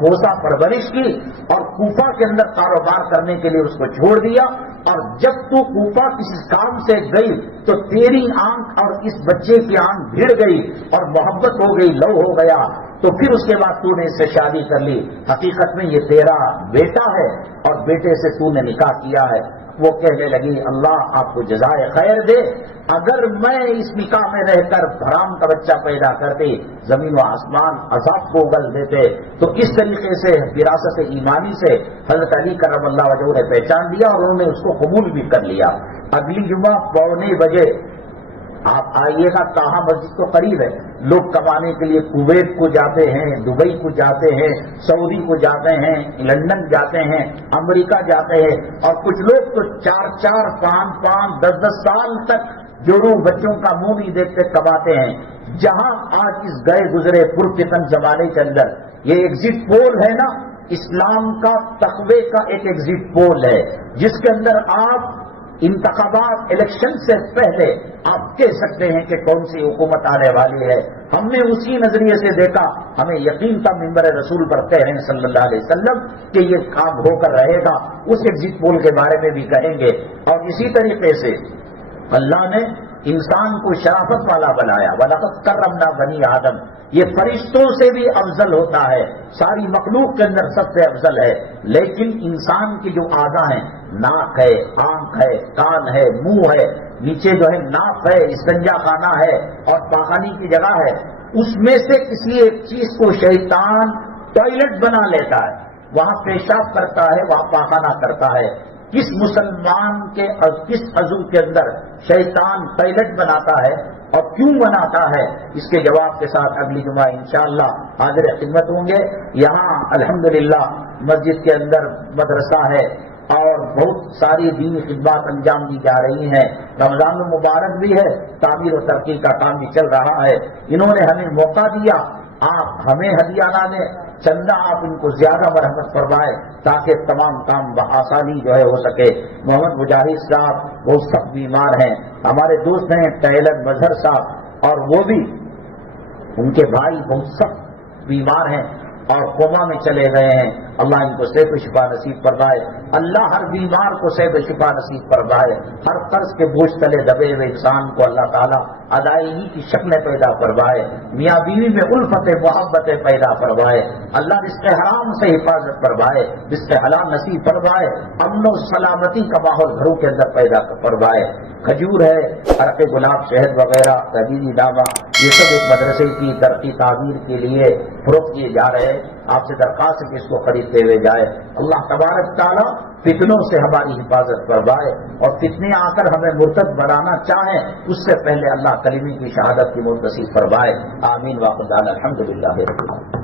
پوسا پرورش کی اور کوفہ کے اندر کاروبار کرنے کے لیے اس کو چھوڑ دیا۔ اور جب تو کوفہ کسی کام سے گئی تو تیری آنکھ اور اس بچے کی آنکھ بھیڑ گئی اور محبت ہو گئی، لو ہو گیا، تو پھر اس کے بعد تو نے اس سے شادی کر لی۔ حقیقت میں یہ تیرا بیٹا ہے اور بیٹے سے تو نے نکاح کیا ہے۔ وہ کہنے لگی اللہ آپ کو جزائے خیر دے، اگر میں اس نکاح میں رہ کر حرام کا بچہ پیدا کرتے، زمین و آسمان عذاب کو اگل دیتے۔ تو اس طریقے سے وراثت ایمانی سے حضرت علی کرم اللہ وجہہ نے پہچان لیا اور انہوں نے اس کو قبول بھی کر لیا۔ اگلی جمعہ 9:15 بجے آپ آئیے گا، تاہا مسجد تو قریب ہے، لوگ کمانے کے لیے کویت کو جاتے ہیں، دبئی کو جاتے ہیں، سعودی کو جاتے ہیں، لندن جاتے ہیں، امریکہ جاتے ہیں، اور کچھ لوگ تو 4-4 5-5 10-10 سال تک جو روح بچوں کا منہ نہیں دیکھتے کماتے ہیں۔ جہاں آج اس گئے گزرے پرفتن زمانے کے اندر یہ ایگزٹ پول ہے نا، اسلام کا تقوی کا ایک ایگزٹ پول ہے جس کے اندر آپ انتخابات الیکشن سے پہلے آپ کہہ سکتے ہیں کہ کون سی حکومت آنے والی ہے۔ ہم نے اسی نظریے سے دیکھا، ہمیں یقین تھا منبر رسول پر کہہ رہے ہیں صلی اللہ علیہ وسلم کہ یہ کام ہو کر رہے گا، اس ایگزٹ پول کے بارے میں بھی کہیں گے۔ اور اسی طریقے سے اللہ نے انسان کو شرافت والا بنایا، وَلَقَدْ كَرَّمْنَا بَنِي آدم، یہ فرشتوں سے بھی افضل ہوتا ہے، ساری مخلوق کے اندر سب سے افضل ہے۔ لیکن انسان کی جو اعضاء ہیں، ناک ہے، آنکھ ہے، کان ہے، منہ ہے، نیچے جو ہے ناف ہے، استنجا خانہ ہے اور پاخانے کی جگہ ہے، اس میں سے کسی ایک چیز کو شیطان ٹوائلٹ بنا لیتا ہے، وہاں پیشاب کرتا ہے، وہاں پاخانہ کرتا ہے۔ کس مسلمان کے اور کس عضو کے اندر شیطان ٹوائلٹ بناتا ہے اور کیوں بناتا ہے، اس کے جواب کے ساتھ اگلی جمعہ انشاءاللہ حاضر خدمت ہوں گے۔ یہاں الحمدللہ مسجد کے اندر مدرسہ ہے اور بہت ساری دینی خدمات انجام دی جا رہی ہیں۔ رمضان المبارک بھی ہے، تعمیر و ترقی کا کام بھی چل رہا ہے۔ انہوں نے ہمیں موقع دیا، آپ ہمیں ہدیانہ نے چندہ آپ ان کو زیادہ مرحمت فرمائے تاکہ تمام کام بآسانی جو ہے ہو سکے۔ محمد مجاہد صاحب بہت سخت بیمار ہیں، ہمارے دوست ہیں ٹیلر مظہر صاحب، اور وہ بھی ان کے بھائی بہت سخت بیمار ہیں اور کوما میں چلے گئے ہیں۔ اللہ ان کو صحت و شفا نصیب فرمائے، اللہ ہر بیمار کو صحت و شفا نصیب فرمائے، ہر قرض کے بوجھ تلے دبے ہوئے انسان کو اللہ تعالیٰ ادائیگی کی شکلیں پیدا فرمائے، میاں بیوی میں الفت محبتیں پیدا فرمائے، اللہ رزق حرام سے حفاظت فرمائے، رزق حلال نصیب فرمائے، امن و سلامتی کا ماحول گھروں کے اندر پیدا فرمائے۔ کھجور ہے، عرق گلاب، شہد وغیرہ، تحریری دامہ، یہ سب ایک مدرسے کی ترقی تعمیر کے لیے فروخت کیے جا رہے ہیں۔ آپ سے درخواست ہے کہ اس کو خریدتے ہوئے جائے۔ اللہ تبارک تعالیٰ فتنوں سے ہماری حفاظت فرمائے، اور فتنے آ کر ہمیں مرتد بنانا چاہیں اس سے پہلے اللہ کلمے کی شہادت کی منتظر فرمائے۔ آمین واقع الحمدللہ۔